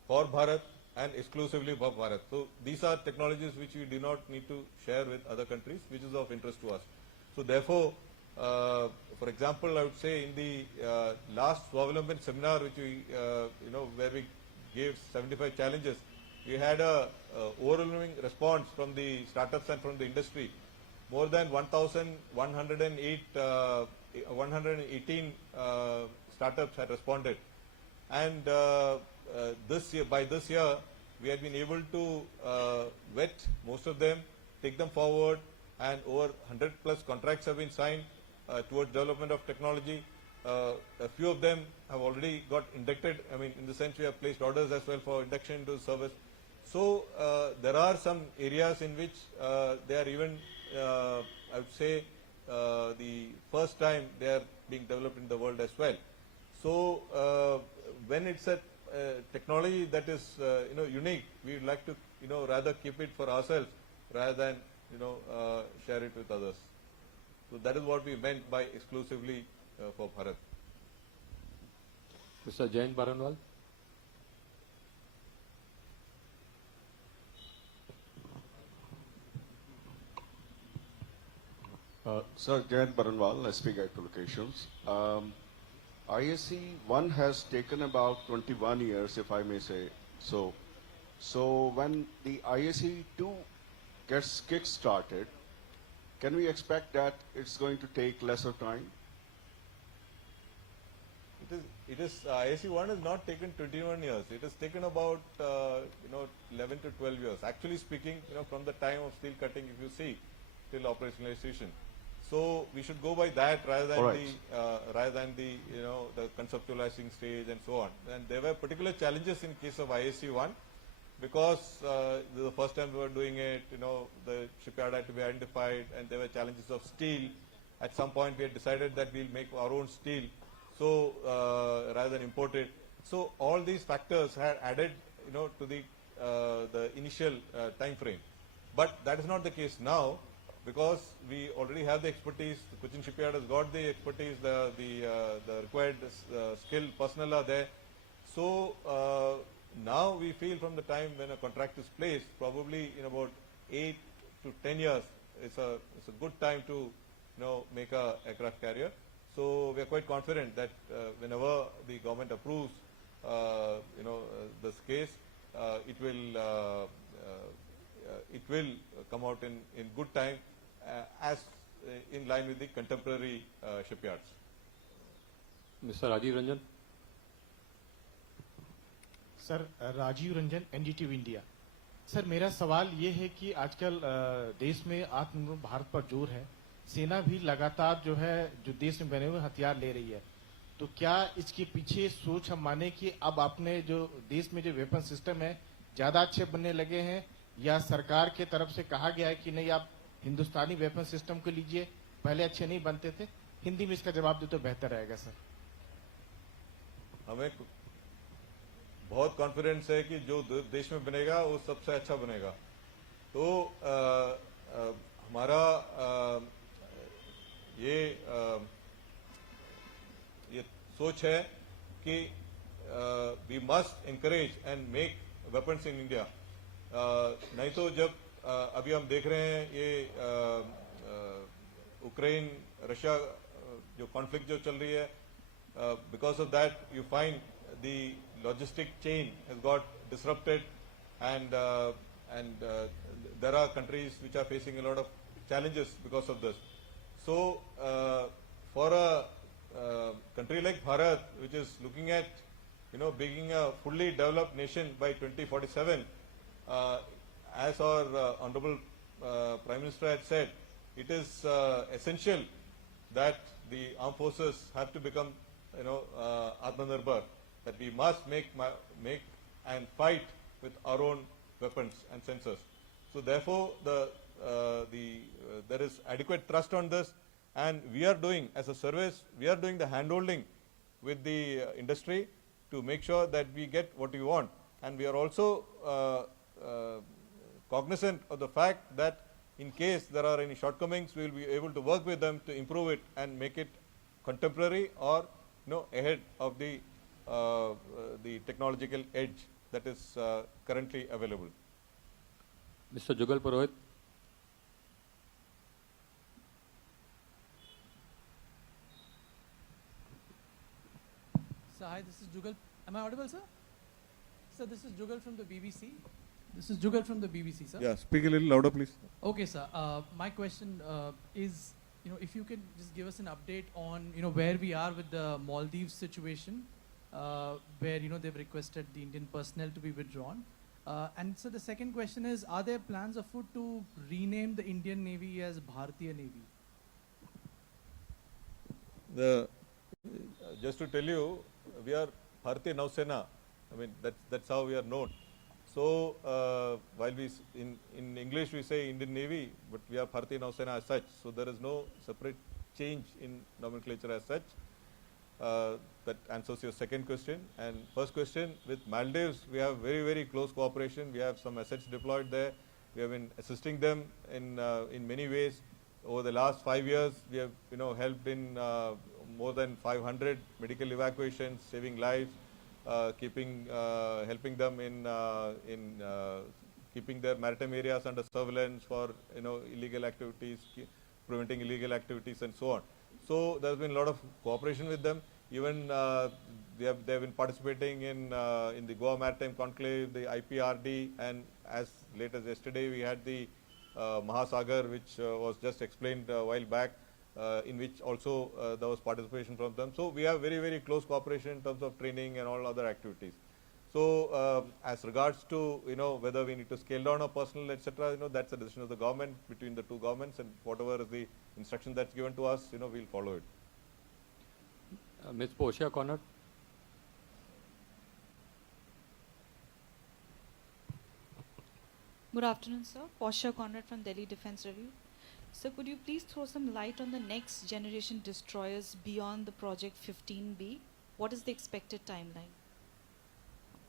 for Bharat, and exclusively for Bharat. So these are technologies which we do not need to share with other countries, which is of interest to us. So therefore, for example, I would say in the last Swavalamban seminar, which we, where we gave 75 challenges, we had a overwhelming response from the startups and from the industry. More than 118 startups had responded, and by this year we had been able to vet most of them, take them forward, and over 100 plus contracts have been signed towards development of technology. A few of them have already got inducted. I mean, in the sense we have placed orders as well for induction into service. So there are some areas in which they are even, I would say, the first time they are being developed in the world as well. So when it's a technology that is unique, we would like to rather keep it for ourselves rather than share it with others. So that is what we meant by exclusively for Bharat. Mr. Jain Baranwal. Sir, Jain Baranwal, SP Guide Publications. ISC 1 has taken about 21 years, if I may say so. So when the ISC 2 gets kick-started, can we expect that it's going to take lesser time? It is ISC 1 has not taken 21 years. It has taken about 11 to 12 years. Actually speaking, from the time of steel cutting, if you see, till operationalization. So we should go by that rather than the the conceptualizing stage and so on. And there were particular challenges in case of ISC 1 because the first time we were doing it, the shipyard had to be identified, and there were challenges of steel. At some point, we had decided that we'll make our own steel, so rather than import it. So all these factors had added, to the initial time frame. But that is not the case now, because we already have the expertise. The Cochin shipyard has got the expertise, the required skilled personnel are there. So now we feel from the time when a contract is placed, probably in about 8 to 10 years, it's a good time to make a aircraft carrier. So we are quite confident that whenever the government approves this case, it will come out in good time, as in line with the contemporary shipyards. Mr. Rajiv Ranjan. Sir Rajiv Ranjan NDTV India. Sir मेरा सवाल ये है कि आजकल देश में आत्मनिर्भर भारत पर जोर है, सेना भी लगातार जो देश में बने हुए हथियार ले रही है, तो क्या इसके पीछे सोच हम माने कि अब आपने जो देश में जो वेपन सिस्टम है ज्यादा अच्छे बनने लगे हैं, या सरकार के तरफ से कहा गया है कि नहीं आप हिंदुस्तानी वेपन सिस्टम को लीजिए, पहले अच्छे नहीं बनते थे? हिंदी में इसका जवाब दे तो बेहतर रहेगा सर। हमें बहुत कॉन्फिडेंस है कि जो देश में बनेगा वो सबसे अच्छा बनेगा। तो हमारा सोच है कि we must encourage and make weapons in India. नहीं तो जब अभी हम देख रहे हैं ये यूक्रेन रशिया जो कॉन्फ्लिक्ट जो चल रही है, because of that you find the logistic chain has got disrupted, and there are countries which are facing a lot of challenges because of this. So for a country like Bharat, which is looking at being a fully developed nation by 2047, as our Honorable Prime Minister had said, it is essential that the armed forces have to become Atmanirbhar, that we must make and fight with our own weapons and sensors. So therefore there is adequate trust on this, and we are doing, as a service, we are doing the handholding with the industry to make sure that we get what we want. And we are also cognizant of the fact that in case there are any shortcomings, we will be able to work with them to improve it and make it contemporary or ahead of the technological edge that is currently available. Mr. Jugal Purohit. Sir, hi, this is Jugal. Am I audible, sir? Sir, this is Jugal from the BBC. This is Jugal from the BBC, sir. Yeah, speak a little louder, please. Okay, sir. My question is, if you can just give us an update on, where we are with the Maldives situation, where, they've requested the Indian personnel to be withdrawn. And so the second question is, are there plans afoot to rename the Indian Navy as Bharatiya Navy? Just to tell you, we are Bharatiya Nausena. I mean, that's how we are known. So while in English we say Indian Navy, but we are Bharatiya Nausena as such. So there is no separate change in nomenclature as such. That answers your second question. And first question, with Maldives, we have very, very close cooperation. We have some assets deployed there. We have been assisting them in many ways. Over the last 5 years, we have helped in more than 500 medical evacuations, saving lives, helping them in keeping their maritime areas under surveillance for illegal activities, preventing illegal activities, and so on. So there has been a lot of cooperation with them. Even they have been participating in the Goa Maritime Conclave, the IPRD, and as late as yesterday we had the Mahasagar, which was just explained a while back, in which also there was participation from them. So we have very, very close cooperation in terms of training and all other activities. So as regards to whether we need to scale down our personnel, etc., that's a decision of the government, between the two governments, and whatever is the instruction that's given to us, we'll follow it. Ms. Portia Conrad. Good afternoon, sir. Portia Conrad from Delhi Defense Review. Sir, could you please throw some light on the next generation destroyers beyond the Project 15B? What is the expected timeline?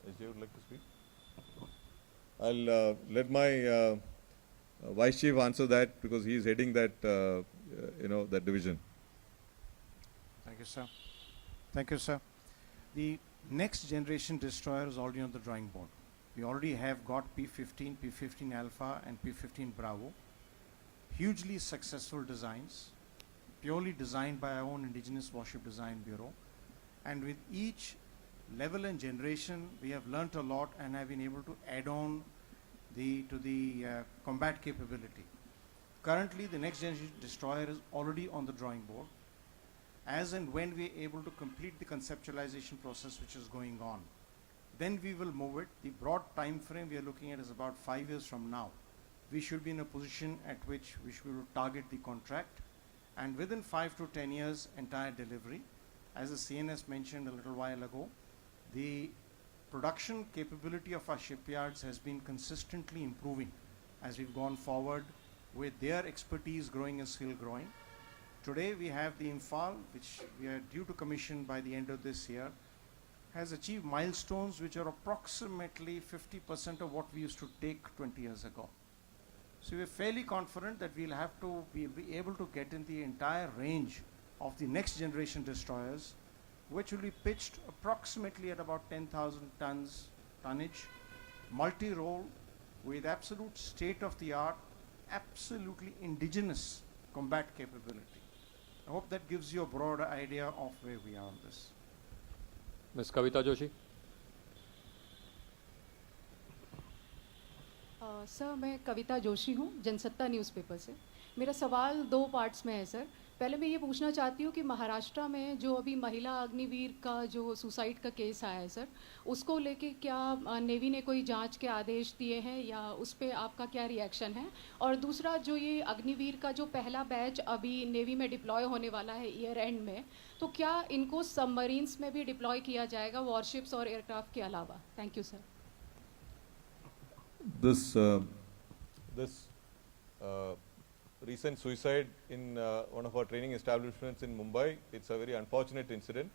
SJ would like to speak? I'll let my Vice Chief answer that, because he is heading that, that division. Thank you, sir. Thank you, sir. The next generation destroyer is already on the drawing board. We already have got P-15, P-15 Alpha, and P-15 Bravo. Hugely successful designs, purely designed by our own indigenous warship design bureau. And with each level and generation, we have learnt a lot and have been able to add on to the combat capability. Currently, the next generation destroyer is already on the drawing board. As and when we are able to complete the conceptualization process which is going on, then we will move it. The broad time frame we are looking at is about 5 years from now. We should be in a position at which we will target the contract, and within 5 to 10 years entire delivery. As the CNS mentioned a little while ago, the production capability of our shipyards has been consistently improving as we've gone forward, with their expertise growing and skill growing. Today we have the Imphal, which we are due to commission by the end of this year, has achieved milestones which are approximately 50% of what we used to take 20 years ago. So we are fairly confident that we'll have to be able to get in the entire range of the next generation destroyers which will be pitched approximately at about 10,000 tonnage, multi-role, with absolute state-of-the-art, absolutely indigenous combat capability. I hope that gives you a broad idea of where we are on this. Ms. Kavita Joshi. Sir मैं कविता जोशी हूँ Jansatta newspaper से। मेरा सवाल 2 parts में है sir. पहले मैं ये पूछना चाहती हूँ कि महाराष्ट्र में जो अभी महिला अग्निवीर का जो सुसाइड का केस आया है सर, उसको लेके क्या नेवी ने कोई जांच के आदेश दिए हैं या उस पर आपका क्या रिएक्शन है? और दूसरा, जो ये अग्निवीर का जो पहला बैच अभी नेवी में डिप्लॉय होने वाला है ईयर एंड में, तो क्या इनको सबमरीन्स में भी डिप्लॉय किया जाएगा वॉरशिप्स और एयरक्राफ्ट के अलावा? Thank you sir. This recent suicide in one of our training establishments in Mumbai, it's a very unfortunate incident.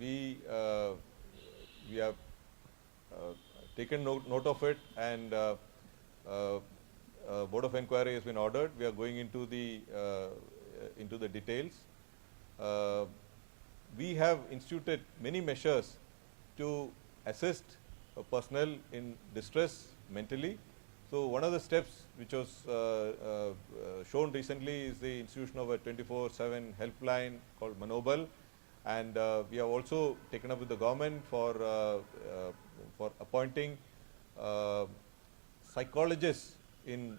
We have taken note of it, and board of inquiry has been ordered. We are going into the details. We have instituted many measures to assist personnel in distress mentally. So one of the steps which was shown recently is the institution of a 24/7 helpline called Manobal, and we have also taken up with the government for appointing psychologists in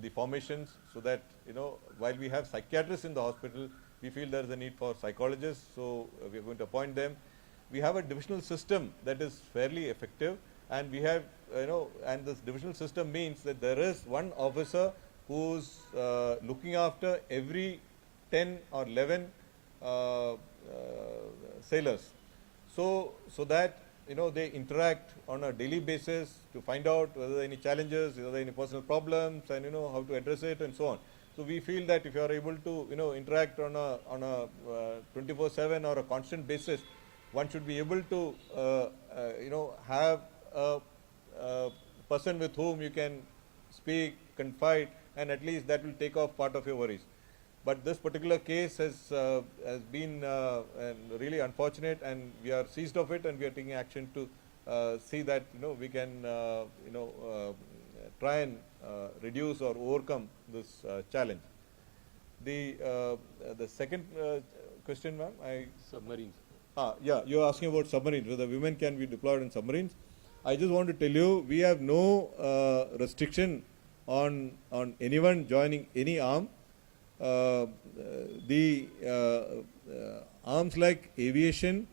the formations, so that while we have psychiatrists in the hospital, we feel there is a need for psychologists, so we are going to appoint them. We have a divisional system that is fairly effective, and we have and this divisional system means that there is one officer who's looking after every 10 or 11 sailors, so that they interact on a daily basis to find out whether there are any challenges, whether there are any personal problems, and how to address it, and so on. So we feel that if you are able to interact on a 24/7 or a constant basis, one should be able to have a person with whom you can speak, confide, and at least that will take off part of your worries. But this particular case has been really unfortunate, and we are seized of it, and we are taking action to see that we can try and reduce or overcome this challenge. The second question, ma'am, Submarines. Yeah, you are asking about submarines, whether women can be deployed in submarines. I just want to tell you, we have no restriction on anyone joining any arm. The arms like aviation,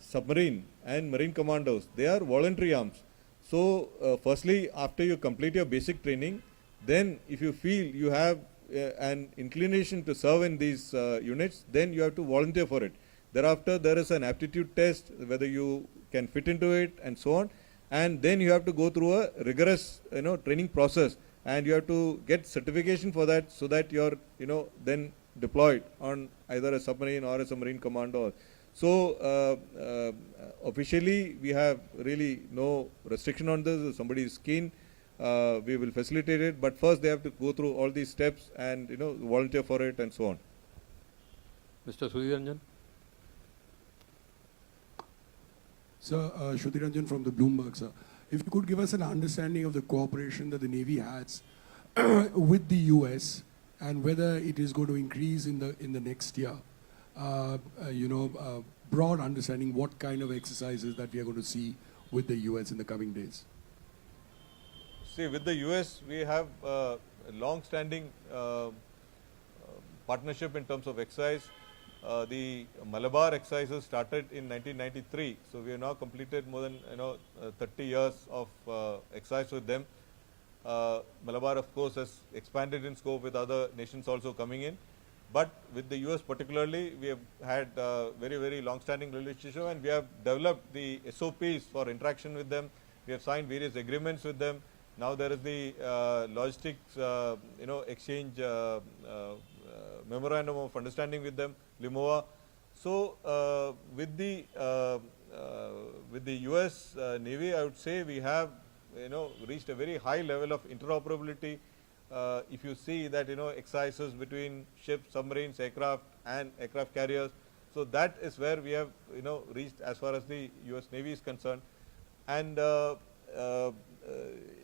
submarine, and marine commandos, they are voluntary arms. So firstly, after you complete your basic training, then if you feel you have an inclination to serve in these units, then you have to volunteer for it. Thereafter, there is an aptitude test, whether you can fit into it, and so on. And then you have to go through a rigorous training process, and you have to get certification for that, so that you are then deployed on either a submarine or a submarine commando. So officially, we have really no restriction on this. If somebody is keen, we will facilitate it. But first, they have to go through all these steps and volunteer for it, and so on. Mr. Sudhiranjan. Sir, Sudhiranjan from the Bloomberg, sir. If you could give us an understanding of the cooperation that the Navy has with the US, and whether it is going to increase in the next year. Broad understanding what kind of exercises that we are going to see with the US in the coming days. See, with the US, we have a long-standing partnership in terms of exercise. The Malabar exercises started in 1993, so we have now completed more than 30 years of exercise with them. Malabar, of course, has expanded in scope with other nations also coming in, but with the US particularly, we have had very, very long-standing relationship, and we have developed the SOPs for interaction with them. We have signed various agreements with them. Now there is the logistics exchange memorandum of understanding with them, LIMOA. So with the US Navy, I would say we have reached a very high level of interoperability, if you see that, exercises between ships, submarines, aircraft and aircraft carriers, so that is where we have, reached as far as the US Navy is concerned. And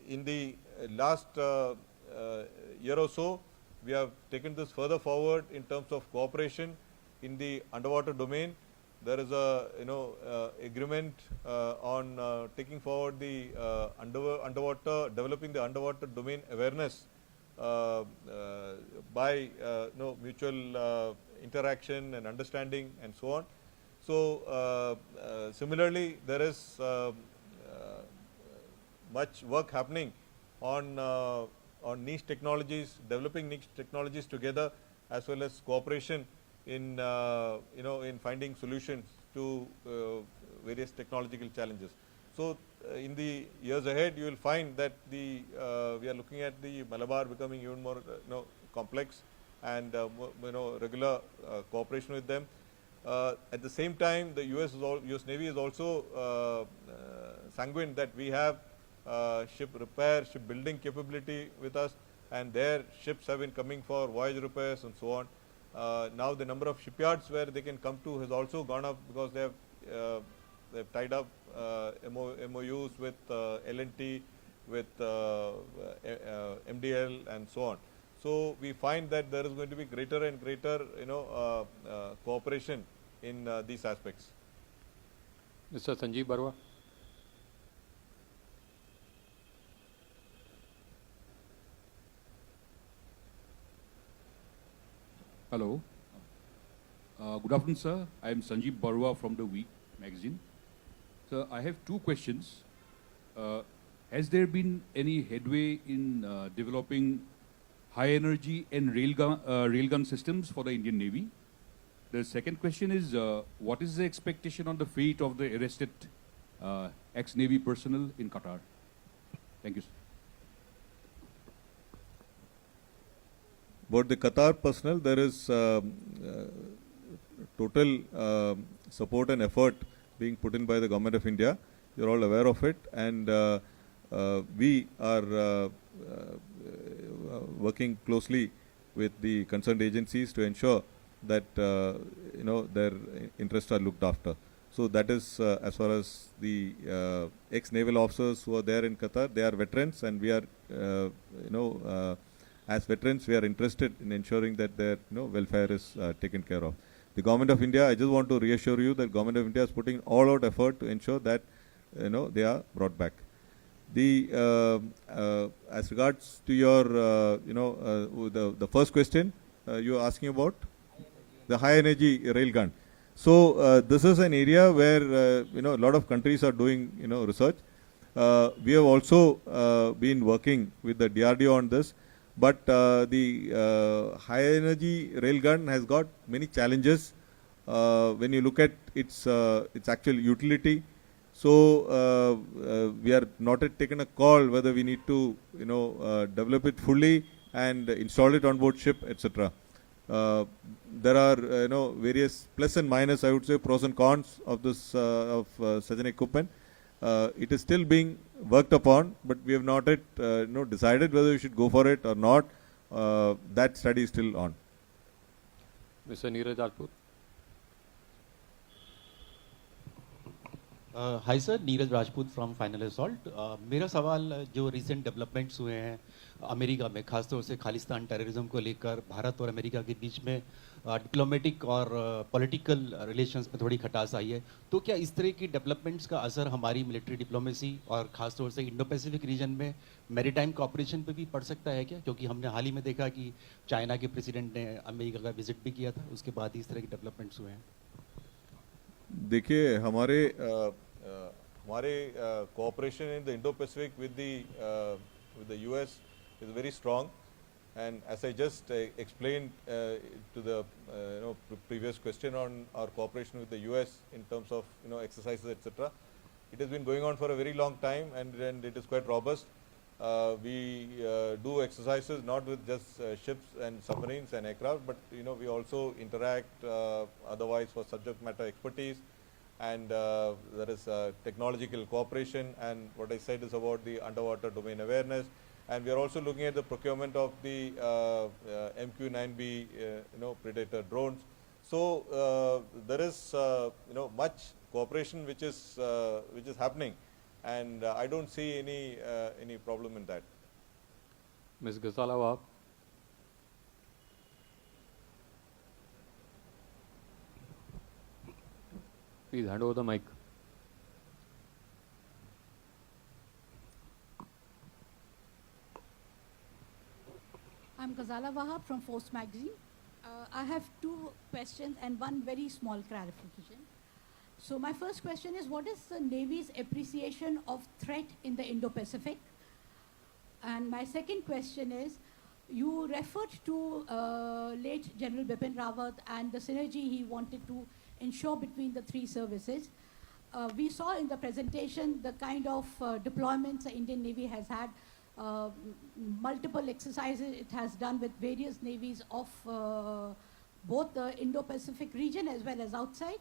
in the last year or so, we have taken this further forward in terms of cooperation in the underwater domain. There is a agreement on taking forward the underwater, developing the underwater domain awareness by mutual interaction and understanding and so on. So similarly, there is much work happening on niche technologies, developing niche technologies together, as well as cooperation in in finding solutions to various technological challenges. So in the years ahead, you will find that we are looking at the Malabar becoming even more complex, and regular cooperation with them. At the same time, the US Navy is also sanguine that we have ship repair, ship building capability with us, and their ships have been coming for voyage repairs and so on. Now the number of shipyards where they can come to has also gone up, because they have tied up MOUs with L&T, with MDL and so on. So we find that there is going to be greater and greater cooperation in these aspects. Mr. Sanjeev Barwa. Hello. Good afternoon, sir. I am Sanjeev Barwa from The Week magazine. Sir, I have two questions. Has there been any headway in developing high energy and railgun systems for the Indian Navy? The second question is, what is the expectation on the fate of the arrested ex-Navy personnel in Qatar? Thank you, sir. About the Qatar personnel, there is total support and effort being put in by the Government of India. You are all aware of it, and we are working closely with the concerned agencies to ensure that their interests are looked after. So that is as far as the ex-naval officers who are there in Qatar. They are veterans, and we are as veterans, we are interested in ensuring that their welfare is taken care of. The Government of India, I just want to reassure you that Government of India is putting all out effort to ensure that they are brought back. The as regards to your the first question you are asking about the high energy railgun. So this is an area where a lot of countries are doing research. We have also been working with the DRDO on this. But the high energy railgun has got many challenges when you look at its actual utility. So we are not yet taken a call whether we need to develop it fully and install it on board ship, etc. There are various plus and minus, I would say, pros and cons of this of such an equipment. It is still being worked upon, but we have not yet decided whether we should go for it or not. That study is still on. Mr. Neeraj Rajput. Hi sir, Neeraj Rajput from Final Assault. मेरा सवाल जो recent developments हुए हैं America में, खासतौर से Khalistan terrorism को लेकर भारत और अमेरिका के बीच में डिप्लोमेटिक और पॉलिटिकल रिलेशंस में थोड़ी खटास आई है, तो क्या इस तरह की डेवलपमेंट्स का असर हमारी मिलिट्री डिप्लोमेसी और खासतौर से इंडो पैसिफिक रीजन में मैरीटाइम कॉपरेशन पे भी पड़ सकता है क्या? क्योंकि हमने हाल ही में देखा कि चाइना के प्रेसिडेंट ने अमेरिका का विजिट भी किया था, उसके बाद ही इस तरह की डेवलपमेंट्स हुए हैं. देखिए हमारे cooperation in the Indo-Pacific with the US is very strong, and as I just explained to the previous question on our cooperation with the US in terms of exercises, etc. It has been going on for a very long time, and it is quite robust. We do exercises not with just ships and submarines and aircraft, but we also interact otherwise for subject matter expertise, and there is technological cooperation, and what I said is about the underwater domain awareness. And we are also looking at the procurement of the MQ-9B, Predator drones. So there is, much cooperation which is happening, and I don't see any problem in that. Ms. Ghazala Wahab. Please hand over the mic. I'm Ghazala Wahab from Force Magazine. I have two questions and one very small clarification. So my first question is, what is the Navy's appreciation of threat in the Indo-Pacific? And my second question is, you referred to late General Bipin Rawat and the synergy he wanted to ensure between the three services. We saw in the presentation the kind of deployments the Indian Navy has had, multiple exercises it has done with various navies of both the Indo-Pacific region as well as outside.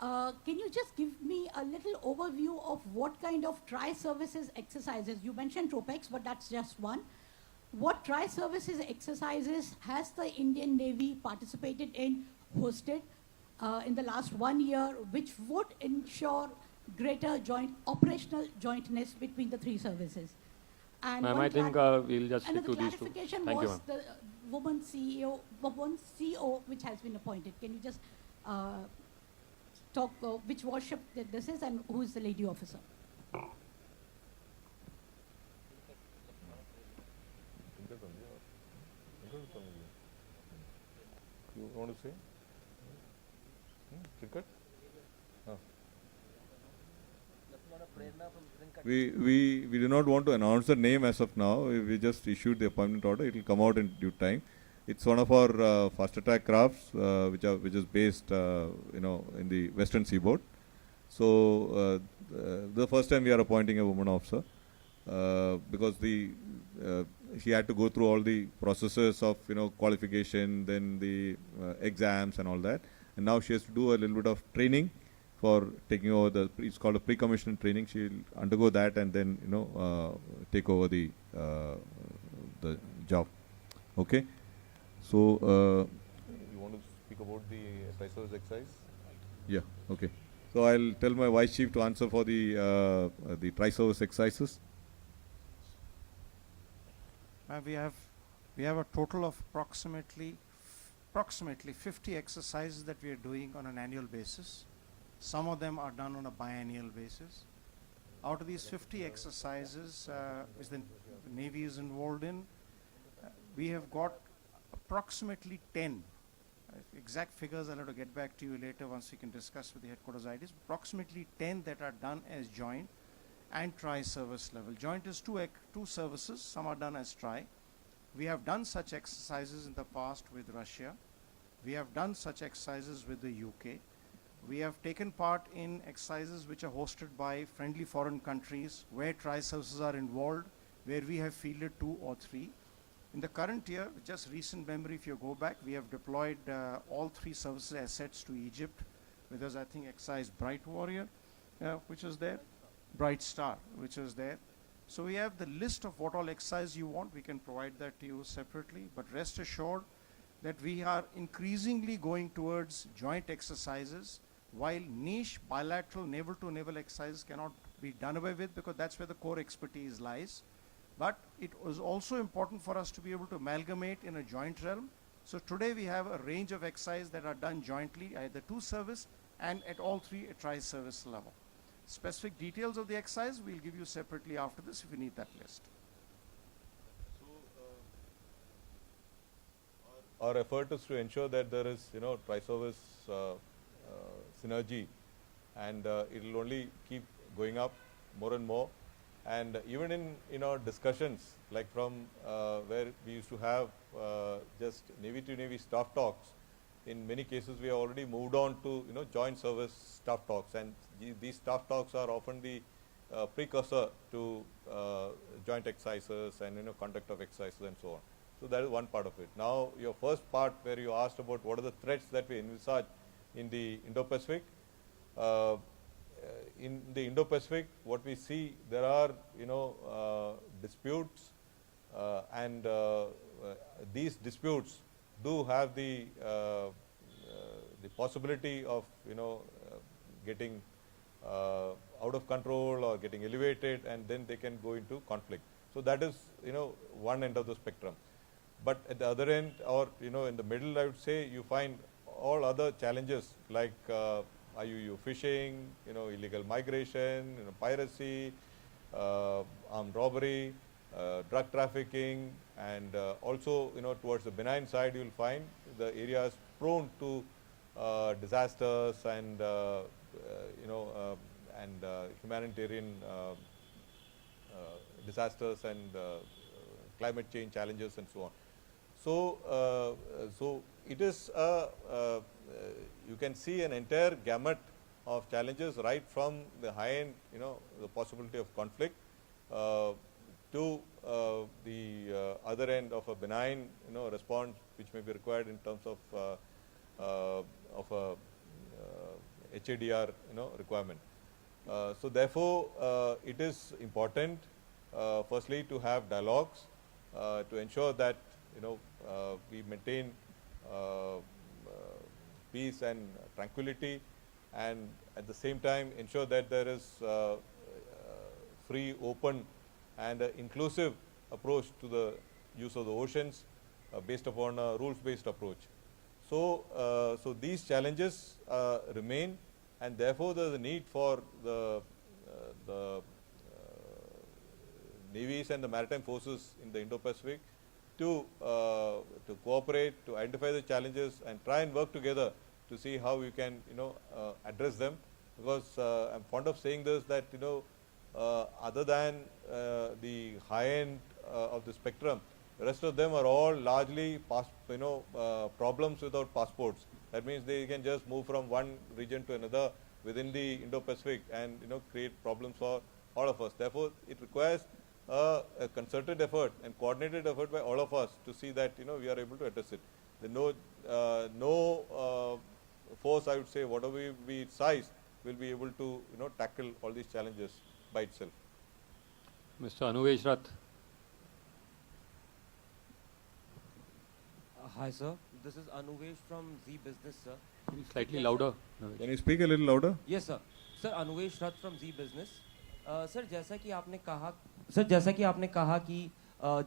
Can you just give me a little overview of what kind of tri-services exercises? You mentioned tropex, but that's just one. What tri-services exercises has the Indian Navy participated in, hosted in the last 1 year, which would ensure greater operational jointness between the three services? And Ma'am, I think we'll just stick to these two. Clarification Thank you, was ma'am. the woman CEO which has been appointed. Can you just talk which warship this is and who is the lady officer? You want to say? Cricket? We do not want to announce the name as of now. We just issued the appointment order. It will come out in due time. It's one of our fast attack crafts, which is based, in the Western Seaboard. So the first time we are appointing a woman officer, because she had to go through all the processes of qualification, then the exams and all that, and now she has to do a little bit of training for taking over it's called a pre-commissioning training. She will undergo that and then take over the job. Okay. So you want to speak about the tri-service exercise? Yeah. Okay. So I'll tell my vice chief to answer for the tri-service exercises. We have a total of approximately 50 exercises that we are doing on an annual basis. Some of them are done on a biennial basis. Out of these 50 exercises, which the Navy is involved in, we have got approximately 10. Exact figures I'll have to get back to you later once we can discuss with the headquarters IDs. Approximately 10 that are done as joint and tri-service level. Joint is two services, some are done as tri. We have done such exercises in the past with Russia. We have done such exercises with the UK. We have taken part in exercises which are hosted by friendly foreign countries where tri-services are involved, where we have fielded 2 or 3. In the current year, just recent memory, if you go back, we have deployed all 3 services assets to Egypt, with us, I think, exercise Bright Warrior, which is there, Bright Star, which is there. So we have the list of what all exercise you want. We can provide that to you separately, but rest assured that we are increasingly going towards joint exercises, while niche bilateral naval-to-naval exercises cannot be done away with, because that's where the core expertise lies. But it was also important for us to be able to amalgamate in a joint realm. So today we have a range of exercises that are done jointly, either 2 service and at all 3 at tri-service level. Specific details of the exercise we'll give you separately after this if you need that list. Our effort is to ensure that there is, tri-service synergy, and it will only keep going up more and more. And even in discussions, like from where we used to have just Navy to Navy staff talks, in many cases we have already moved on to joint service staff talks, and these staff talks are often the precursor to joint exercises and conduct of exercises and so on. So that is one part of it. Now your first part, where you asked about what are the threats that we envisage in the Indo-Pacific. In the Indo-Pacific, what we see, there are disputes and these disputes do have the possibility of getting out of control or getting elevated, and then they can go into conflict. So that is one end of the spectrum. But at the other end, or in the middle, I would say you find all other challenges like IUU fishing, illegal migration, piracy, armed robbery, drug trafficking, and also towards the benign side you will find the areas prone to disasters and humanitarian disasters and climate change challenges and so on. So it is you can see an entire gamut of challenges right from the high end, the possibility of conflict, to the other end of a benign response which may be required in terms of a HADR requirement. So therefore it is important firstly to have dialogues to ensure that we maintain peace and tranquility, and at the same time ensure that there is free, open and inclusive approach to the use of the oceans based upon a rules-based approach. So, so these challenges remain, and therefore there is a need for the navies and the maritime forces in the Indo-Pacific to cooperate, to identify the challenges and try and work together to see how we can address them. Because I'm fond of saying this, that other than the high end of the spectrum, the rest of them are all largely problems without passports. That means they can just move from one region to another within the Indo-Pacific and create problems for all of us. Therefore, it requires a concerted effort and coordinated effort by all of us to see that we are able to address it. No force, I would say, whatever be its size, will be able to tackle all these challenges by itself. Mr. Anuvesh Rath. Hi sir, this is Anuvesh from Z Business, sir. Slightly louder. Can you speak a little louder? Yes sir. Sir, Anuvesh Rath from Z Business. Sir जैसा कि आपने कहा कि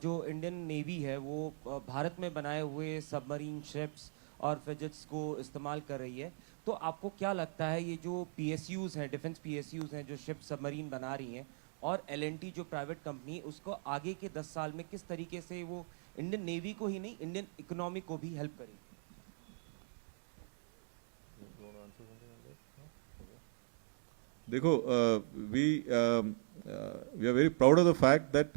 जो Indian navy है वो भारत में बनाए हुए सबमरीन शिप्स और फ्रिगेट्स को इस्तेमाल कर रही है, तो आपको क्या लगता है ये जो PSUs हैं, डिफेंस PSUs हैं जो शिप सबमरीन बना रही हैं, और L&T जो प्राइवेट कंपनी है उसको आगे के 10 साल में किस तरीके से वो इंडियन नेवी को ही नहीं इंडियन इकोनॉमी को भी हेल्प करेगी? देखो, we are very proud of the fact that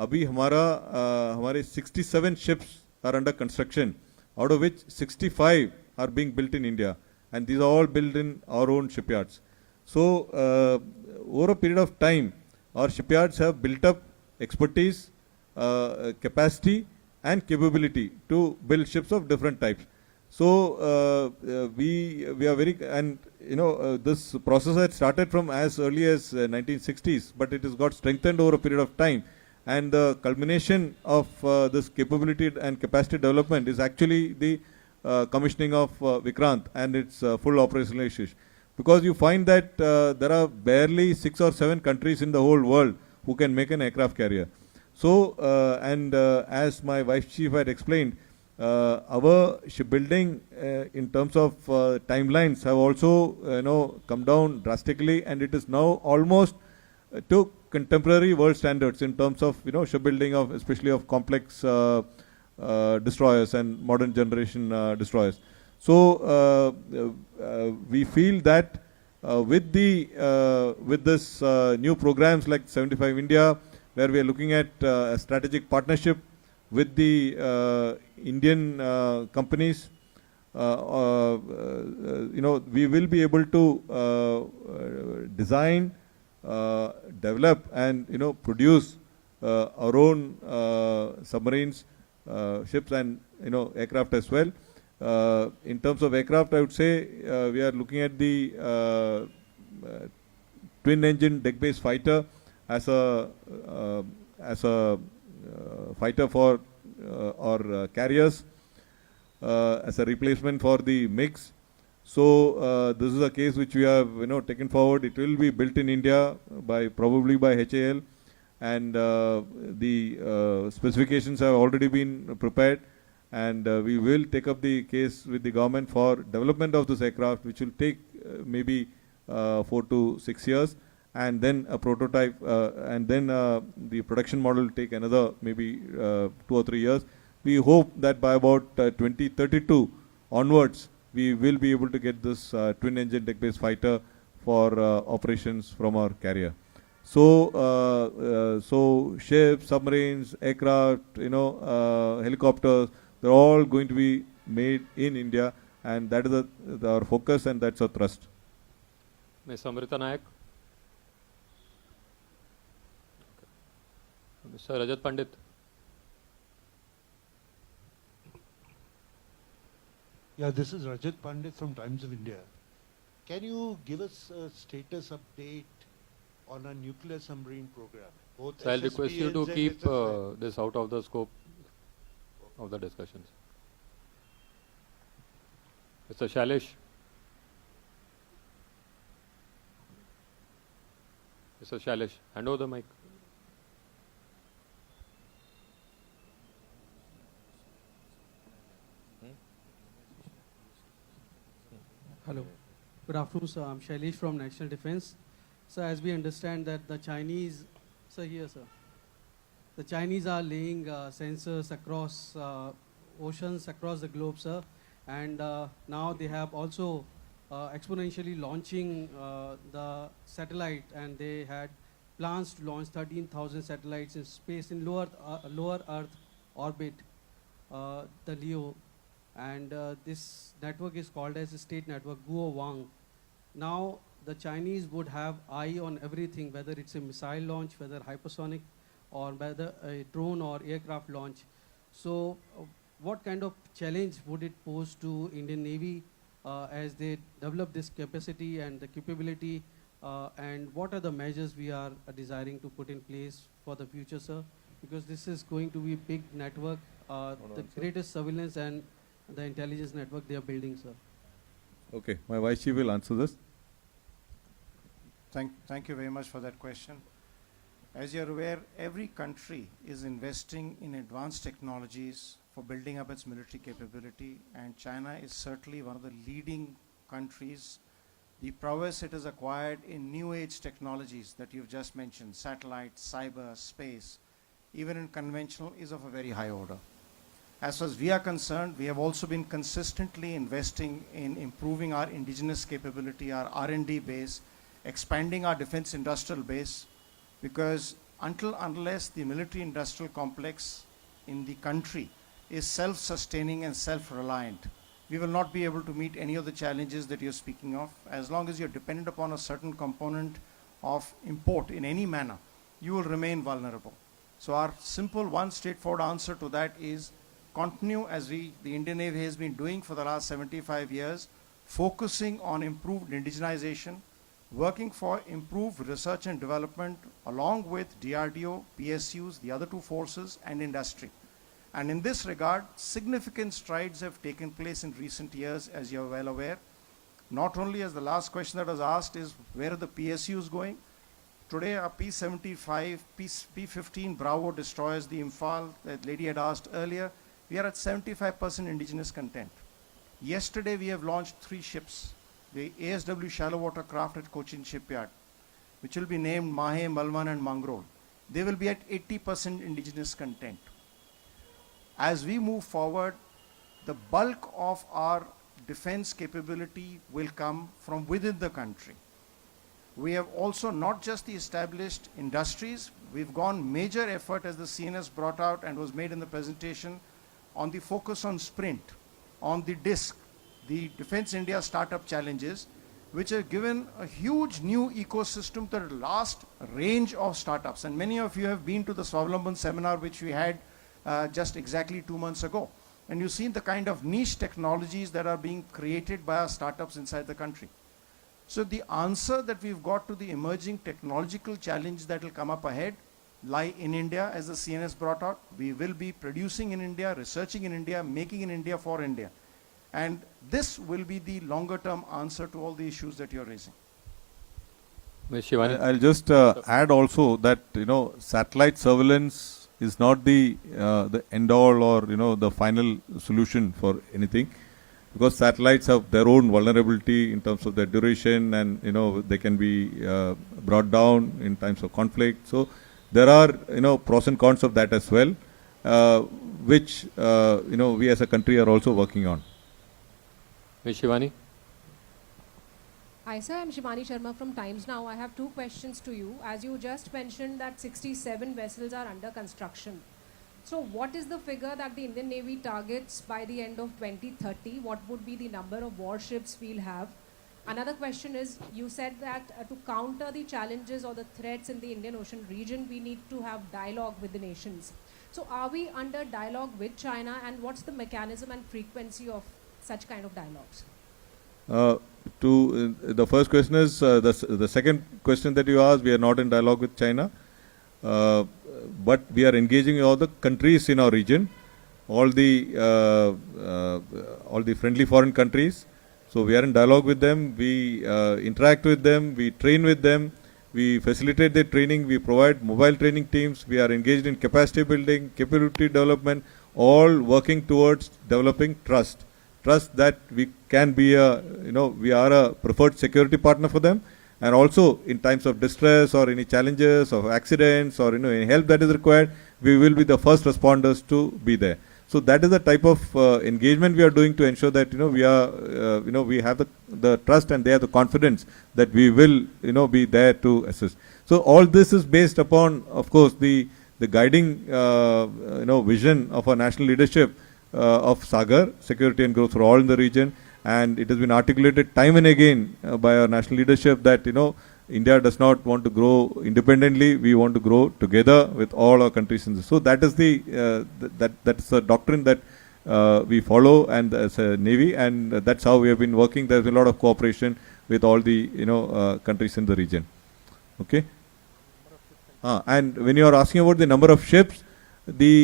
अभी हमारे 67 ships are under construction, out of which 65 are being built in India, and these are all built in our own shipyards. So over a period of time, our shipyards have built up expertise, capacity and capability to build ships of different types. So we are very, and this process had started from as early as 1960s, but it has got strengthened over a period of time, and the culmination of this capability and capacity development is actually the commissioning of Vikrant and its full operationalization. Because you find that there are barely 6 or 7 countries in the whole world who can make an aircraft carrier. So as my Vice Chief had explained, our shipbuilding in terms of timelines have also come down drastically, and it is now almost to contemporary world standards in terms of shipbuilding of especially of complex destroyers and modern generation destroyers. So we feel that with this new programs like 75 India, where we are looking at a strategic partnership with the Indian companies, we will be able to design, develop and produce our own submarines, ships and aircraft as well. In terms of aircraft, I would say we are looking at the twin engine deck based fighter as a fighter for or carriers as a replacement for the MiGs. So this is a case which we have taken forward. It will be built in India probably by HAL, and the specifications have already been prepared, and we will take up the case with the government for development of this aircraft, which will take maybe 4 to 6 years, and then a prototype, and then the production model will take another maybe 2 or 3 years. We hope that by about 2032 onwards, we will be able to get this twin engine deck-based fighter for operations from our carrier. So, so ships, submarines, aircraft, helicopters, they're all going to be made in India, and that is our focus, and that's our thrust. Ms. Amrita Nayak. Mr. Rajat Pandit. Yeah, this is Rajat Pandit from Times of India. Can you give us a status update on a nuclear submarine program? Both So I'll request you to SSBNs keep and SSI. this out of the scope of the discussions. Mr. Shailesh. Mr. Shailesh, hand over the mic. Hello. Good afternoon, sir. I'm Shailesh from National Defense. So as we understand that the Chinese, sir, here, sir. The Chinese are laying sensors across oceans, across the globe, sir. And now they have also exponentially launching the satellite, and they had plans to launch 13,000 satellites in space in lower Earth orbit, the LEO. And this network is called as a state network, Guo Wang. Now the Chinese would have eye on everything, whether it's a missile launch, whether hypersonic, or whether a drone or aircraft launch. So what kind of challenge would it pose to Indian Navy as they develop this capacity and the capability, and what are the measures we are desiring to put in place for the future, sir? Because this is going to be a big network, the greatest surveillance and the intelligence network they are building, sir. Okay, my Vice Chief will answer this. Thank you very much for that question. As you're aware, every country is investing in advanced technologies for building up its military capability, and China is certainly one of the leading countries. The prowess it has acquired in new age technologies that you've just mentioned, satellites, cyber, space, even in conventional, is of a very high order. As far as we are concerned, we have also been consistently investing in improving our indigenous capability, our R&D base, expanding our defense industrial base, because unless the military industrial complex in the country is self-sustaining and self-reliant, we will not be able to meet any of the challenges that you're speaking of. As long as you're dependent upon a certain component of import in any manner, you will remain vulnerable. So our simple, one straightforward answer to that is continue as the Indian Navy has been doing for the last 75 years, focusing on improved indigenization, working for improved research and development along with DRDO, PSUs, the other two forces, and industry. And in this regard, significant strides have taken place in recent years, as you're well aware. Not only as the last question that was asked is, where are the PSUs going? Today, our P-75, P-15 Bravo destroyers, the Imphal that lady had asked earlier, we are at 75% indigenous content. Yesterday, we have launched 3 ships. The ASW shallow water craft at Cochin Shipyard, which will be named Mahe, Malwan, and Mangrol. They will be at 80% indigenous content. As we move forward, the bulk of our defense capability will come from within the country. We have also not just the established industries, we've gone major effort, as the CNS brought out and was made in the presentation, on the focus on sprint, on the DISC, the Defense India Startup Challenges, which have given a huge new ecosystem to the last range of startups. And many of you have been to the Swavlamban seminar, which we had just exactly 2 months ago. And you've seen the kind of niche technologies that are being created by our startups inside the country. So the answer that we've got to the emerging technological challenge that will come up ahead, lie in India, as the CNS brought out. We will be producing in India, researching in India, making in India for India. And this will be the longer term answer to all the issues that you're raising. Ms. Shivani. I'll just add also that, satellite surveillance is not the end all or, the final solution for anything, because satellites have their own vulnerability in terms of their duration, and, they can be brought down in times of conflict. So there are, pros and cons of that as well, which, we as a country are also working on. Ms. Shivani. Hi sir, I'm Shivani Sharma from Times Now. I have two questions to you. As you just mentioned that 67 vessels are under construction. So what is the figure that the Indian Navy targets by the end of 2030? What would be the number of warships we'll have? Another question is, you said that to counter the challenges or the threats in the Indian Ocean region, we need to have dialogue with the nations. So are we under dialogue with China, and what's the mechanism and frequency of such kind of dialogues? The first question is, the second question that you asked, we are not in dialogue with China, but we are engaging all the countries in our region, all the friendly foreign countries. So we are in dialogue with them, we interact with them, we train with them, we facilitate their training, we provide mobile training teams, we are engaged in capacity building, capability development, all working towards developing trust. Trust that we can be we are a preferred security partner for them, and also in times of distress or any challenges or accidents or any help that is required, we will be the first responders to be there. So that is the type of engagement we are doing to ensure that we are we have the trust, and they have the confidence that we will be there to assist. So all this is based upon, of course, the guiding vision of our national leadership of Sagar, security and growth for all in the region, and it has been articulated time and again by our national leadership that India does not want to grow independently, we want to grow together with all our countries in this. So that is that's the doctrine that we follow, and as a Navy, and that's how we have been working. There's a lot of cooperation with all the countries in the region. Okay. And when you are asking about the number of ships, there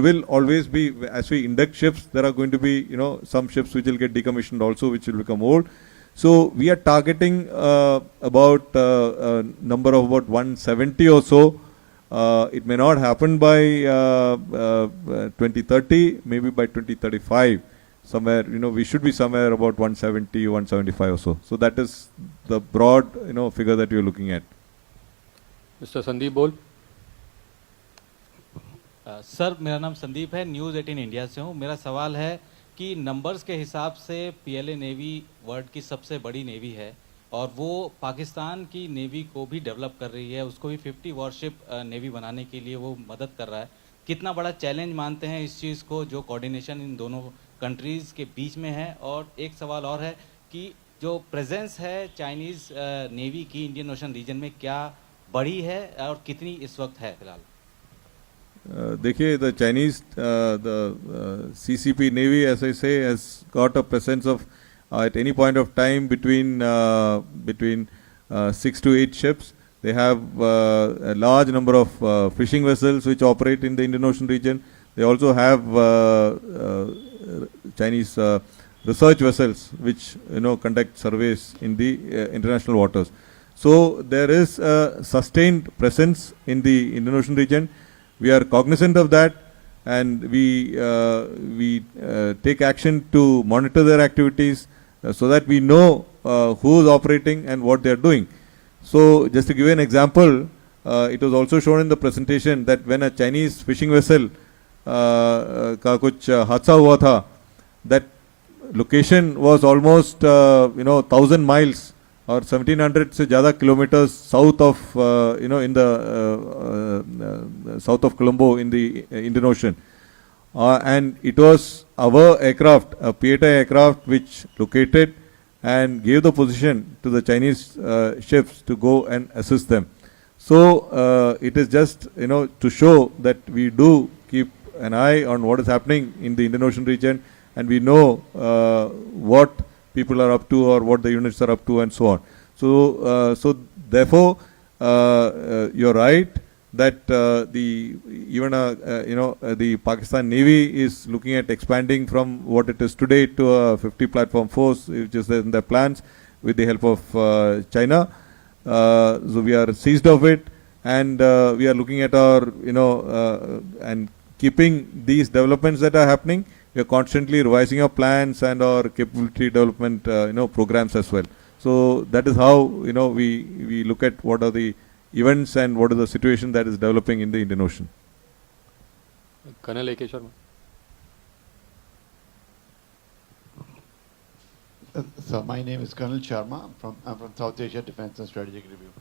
will always be, as we induct ships, there are going to be some ships which will get decommissioned also, which will become old. So we are targeting about a number of about 170 or so. It may not happen by 2030, maybe by 2035. Somewhere, we should be somewhere about 170, 175 or so. So that is the broad, figure that we are looking at. Mr. Sandeep Bol. Sir मेरा नाम संदीप है, news 18 India से हूँ. मेरा सवाल है कि numbers के हिसाब से पीएलए नेवी वर्ल्ड की सबसे बड़ी नेवी है, और वो पाकिस्तान की नेवी को भी डेवलप कर रही है, उसको भी 50 वॉरशिप नेवी बनाने के लिए वो मदद कर रहा है. कितना बड़ा चैलेंज मानते हैं इस चीज़ को, जो कोऑर्डिनेशन इन दोनों कंट्रीज़ के बीच में है? और एक सवाल और है कि जो प्रेजेंस है चाइनीज़ नेवी की इंडियन ओशन रीजन में, क्या बड़ी है और कितनी इस वक्त है फिलहाल? देखिए, the Chinese, CCP Navy, as I say, has got a presence of at any point of time between 6 to 8 ships. They have a large number of fishing vessels which operate in the Indian Ocean region. They also have Chinese research vessels which conduct surveys in the international waters. So there is a sustained presence in the Indian Ocean region. We are cognizant of that, and we take action to monitor their activities so that we know who is operating and what they are doing. So just to give you an example, it was also shown in the presentation that when a Chinese fishing vessel का कुछ हादसा हुआ था, that location was almost 1,000 miles or 1700 से ज़्यादा kilometers south of in the south of Colombo in the Indian Ocean, and it was our aircraft, a P-8I aircraft, which located and gave the position to the Chinese ships to go and assist them. So it is just to show that we do keep an eye on what is happening in the Indian Ocean region, and we know what people are up to or what the units are up to and so on. So so therefore you're right that the Pakistan Navy is looking at expanding from what it is today to a 50 platform force, which is in their plans with the help of China. So we are seized of it, and we are looking at our, and keeping these developments that are happening. We are constantly revising our plans and our capability development, programs as well. So that is how, we look at what are the events and what is the situation that is developing in the Indian Ocean. Colonel A.K. Sharma. So my name is Colonel Sharma. I'm from South Asia Defense and Strategic Review.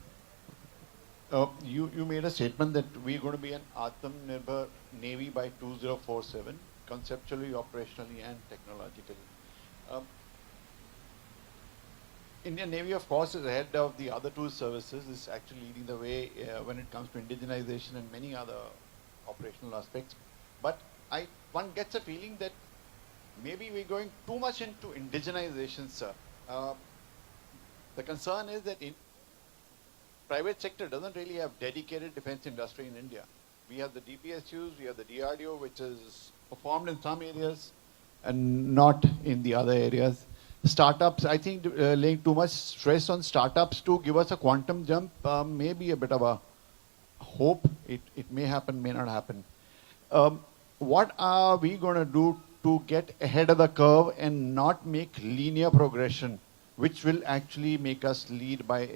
You made a statement that we're going to be an Atmanirbhar Navy by 2047, conceptually, operationally, and technologically. Indian Navy, of course, is ahead of the other two services. Is actually leading the way when it comes to indigenization and many other operational aspects. But one gets a feeling that maybe we're going too much into indigenization, sir. The concern is that private sector doesn't really have dedicated defense industry in India. We have the DPSUs, we have the DRDO, which is performed in some areas and not in the other areas. Startups, I think laying too much stress on startups to give us a quantum jump may be a bit of a hope. It may happen, may not happen. What are we going to do to get ahead of the curve and not make linear progression, which will actually make us lead by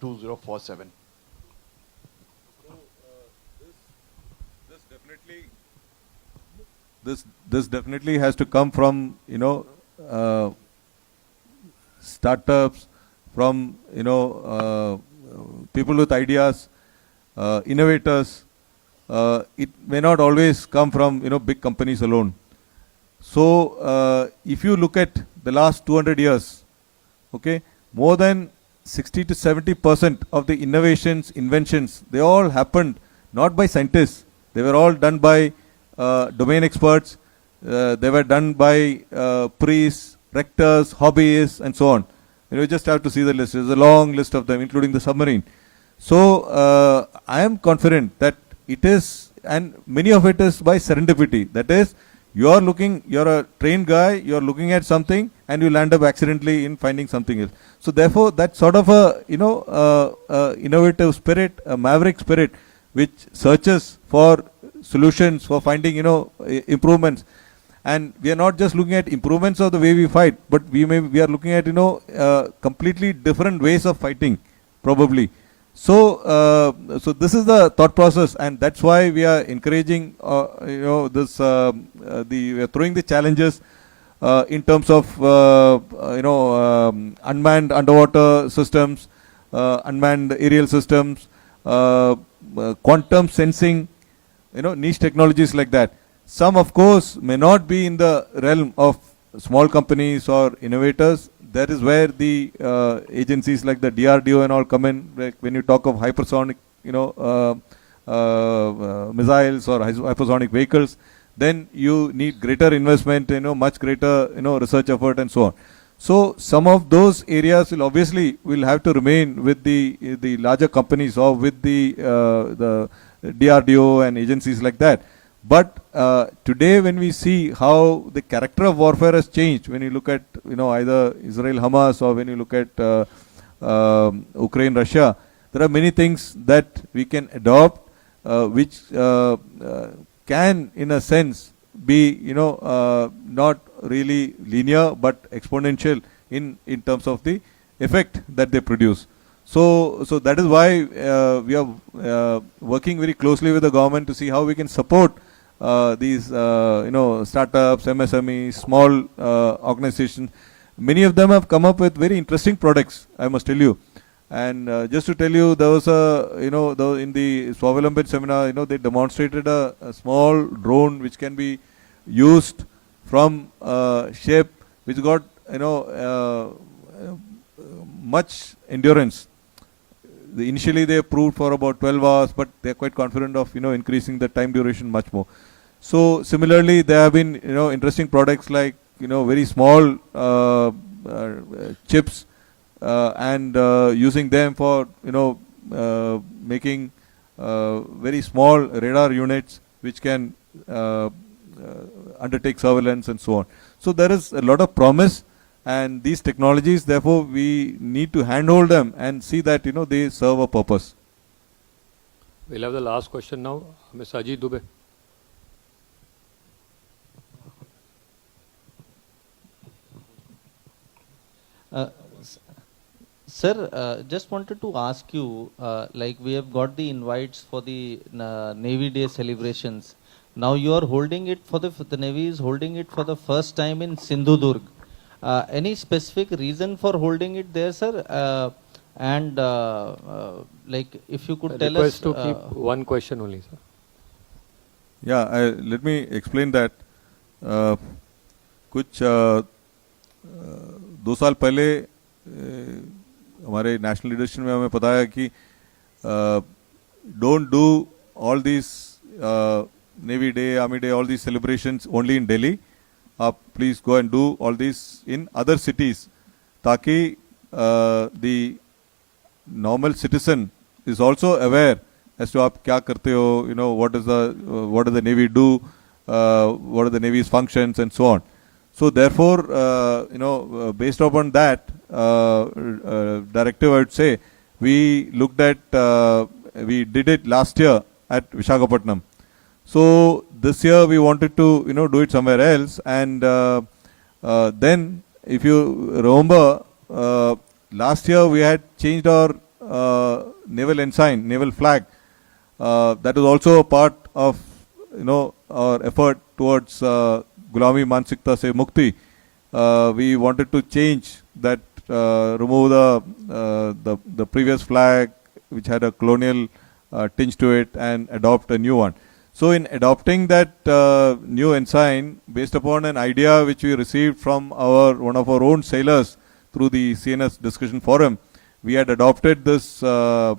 2047? This definitely has to come from, startups, from, people with ideas, innovators. It may not always come from, big companies alone. So, if you look at the last 200 years, okay, more than 60 to 70% of the innovations, inventions, they all happened not by scientists. They were all done by domain experts. They were done by priests, rectors, hobbyists, and so on. You just have to see the list. There's a long list of them, including the submarine. So, I am confident that it is, and many of it is by serendipity. That is, you're a trained guy, you're looking at something, and you land up accidentally in finding something else. So therefore, that sort of a, innovative spirit, a maverick spirit, which searches for solutions, for finding, improvements. And we are not just looking at improvements of the way we fight, but we are looking at, completely different ways of fighting, probably. So, so this is the thought process, and that's why we are encouraging, this, we are throwing the challenges in terms of, unmanned underwater systems, unmanned aerial systems, quantum sensing, niche technologies like that. Some, of course, may not be in the realm of small companies or innovators. That is where the agencies like the DRDO and all come in. Like when you talk of hypersonic, missiles or hypersonic vehicles, then you need greater investment, much greater, research effort and so on. So some of those areas will have to remain with the larger companies or with the DRDO and agencies like that. But today, when we see how the character of warfare has changed, when you look at either Israel-Hamas or when you look at Ukraine-Russia, there are many things that we can adopt, which can, in a sense, be not really linear but exponential in terms of the effect that they produce. So that is why we are working very closely with the government to see how we can support these startups, MSMEs, small organizations. Many of them have come up with very interesting products, I must tell you. And just to tell you, there was in the Swavalambit seminar, they demonstrated a small drone which can be used from ship, which got much endurance. Initially they approved for about 12 hours, but they're quite confident of increasing the time duration much more. So similarly, there have been interesting products like very small chips and using them for making very small radar units which can undertake surveillance and so on. So there is a lot of promise, and these technologies, therefore, we need to handhold them and see that they serve a purpose. We'll have the last question now. Mr. Ajit Dubey. Sir, just wanted to ask you, like we have got the invites for the Navy Day celebrations. Now you are holding it for the Navy is holding it for the first time in Sindhudurg. Any specific reason for holding it there, sir? And like if you could tell us. Request to keep one question only, sir. Yeah, let me explain that. कुछ 2 साल पहले हमारे national leadership में हमें पता है कि don't do all these Navy Day, Army Day, all these celebrations only in Delhi. Please go and do all these in other cities, ताकि the normal citizen is also aware as to आप क्या करते हो, what does the Navy do, what are the Navy's functions and so on. So therefore, based upon that directive, I would say, we looked at, we did it last year at Visakhapatnam. So this year we wanted to, do it somewhere else. And then, if you remember, last year we had changed our naval ensign, naval flag. That was also a part of, our effort towards Gulami Mansikta se Mukti. We wanted to change that, remove the previous flag which had a colonial tinge to it and adopt a new one. So in adopting that new ensign, based upon an idea which we received from one of our own sailors through the CNS discussion forum, we had adopted this the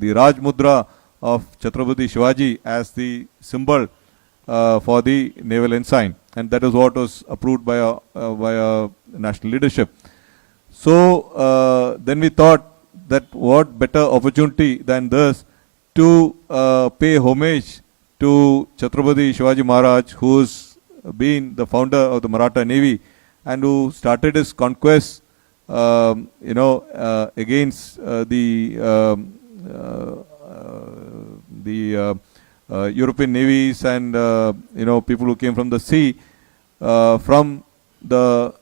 Raj Mudra of Chhatrapati Shivaji as the symbol for the naval ensign, and that is what was approved by our national leadership. So then we thought that what better opportunity than this to pay homage to Chhatrapati Shivaji Maharaj, who's been the founder of the Maratha Navy and who started his conquest, against the European navies and people who came from the sea, from the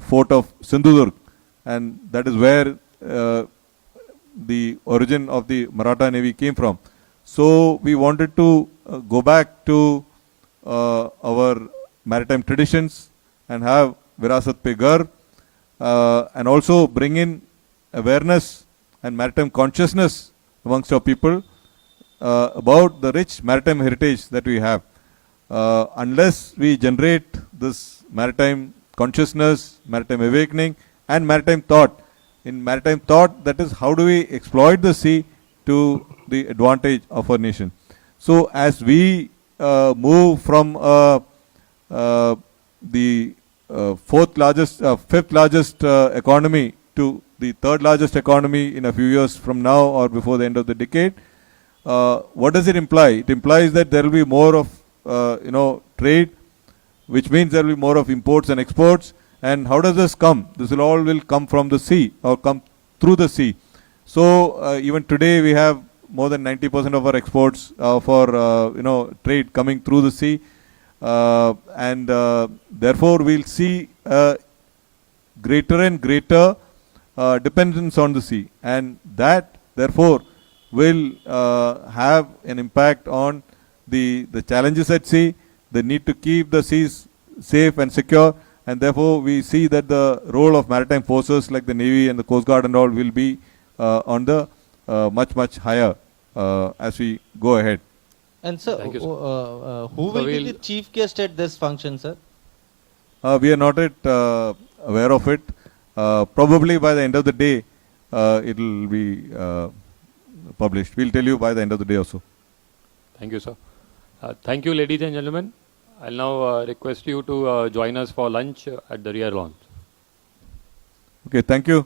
fort of Sindhudurg, and that is where the origin of the Maratha Navy came from. So we wanted to go back to our maritime traditions and have Virasat Pe Garv, and also bring in awareness and maritime consciousness amongst our people about the rich maritime heritage that we have. Unless we generate this maritime consciousness, maritime awakening and maritime thought, in maritime thought, that is how do we exploit the sea to the advantage of our nation. So as we move from the fifth largest economy to the third largest economy in a few years from now or before the end of the decade, what does it imply? It implies that there will be more of trade, which means there will be more of imports and exports. And how does this come? This will come from the sea or come through the sea. So even today we have more than 90% of our exports for trade coming through the sea, and therefore we'll see greater and greater dependence on the sea, and that therefore will have an impact on the challenges at sea, the need to keep the seas safe and secure. And therefore, we see that the role of maritime forces like the Navy and the Coast Guard and all will be on the much higher as we go ahead. And sir, Thank you, sir. who will be the chief guest at this function, sir? We are not yet aware of it. Probably by the end of the day, it will be published. We'll tell you by the end of the day also. Thank you, sir. Thank you, ladies and gentlemen. I'll now request you to join us for lunch at the rear lawn. Okay, thank you.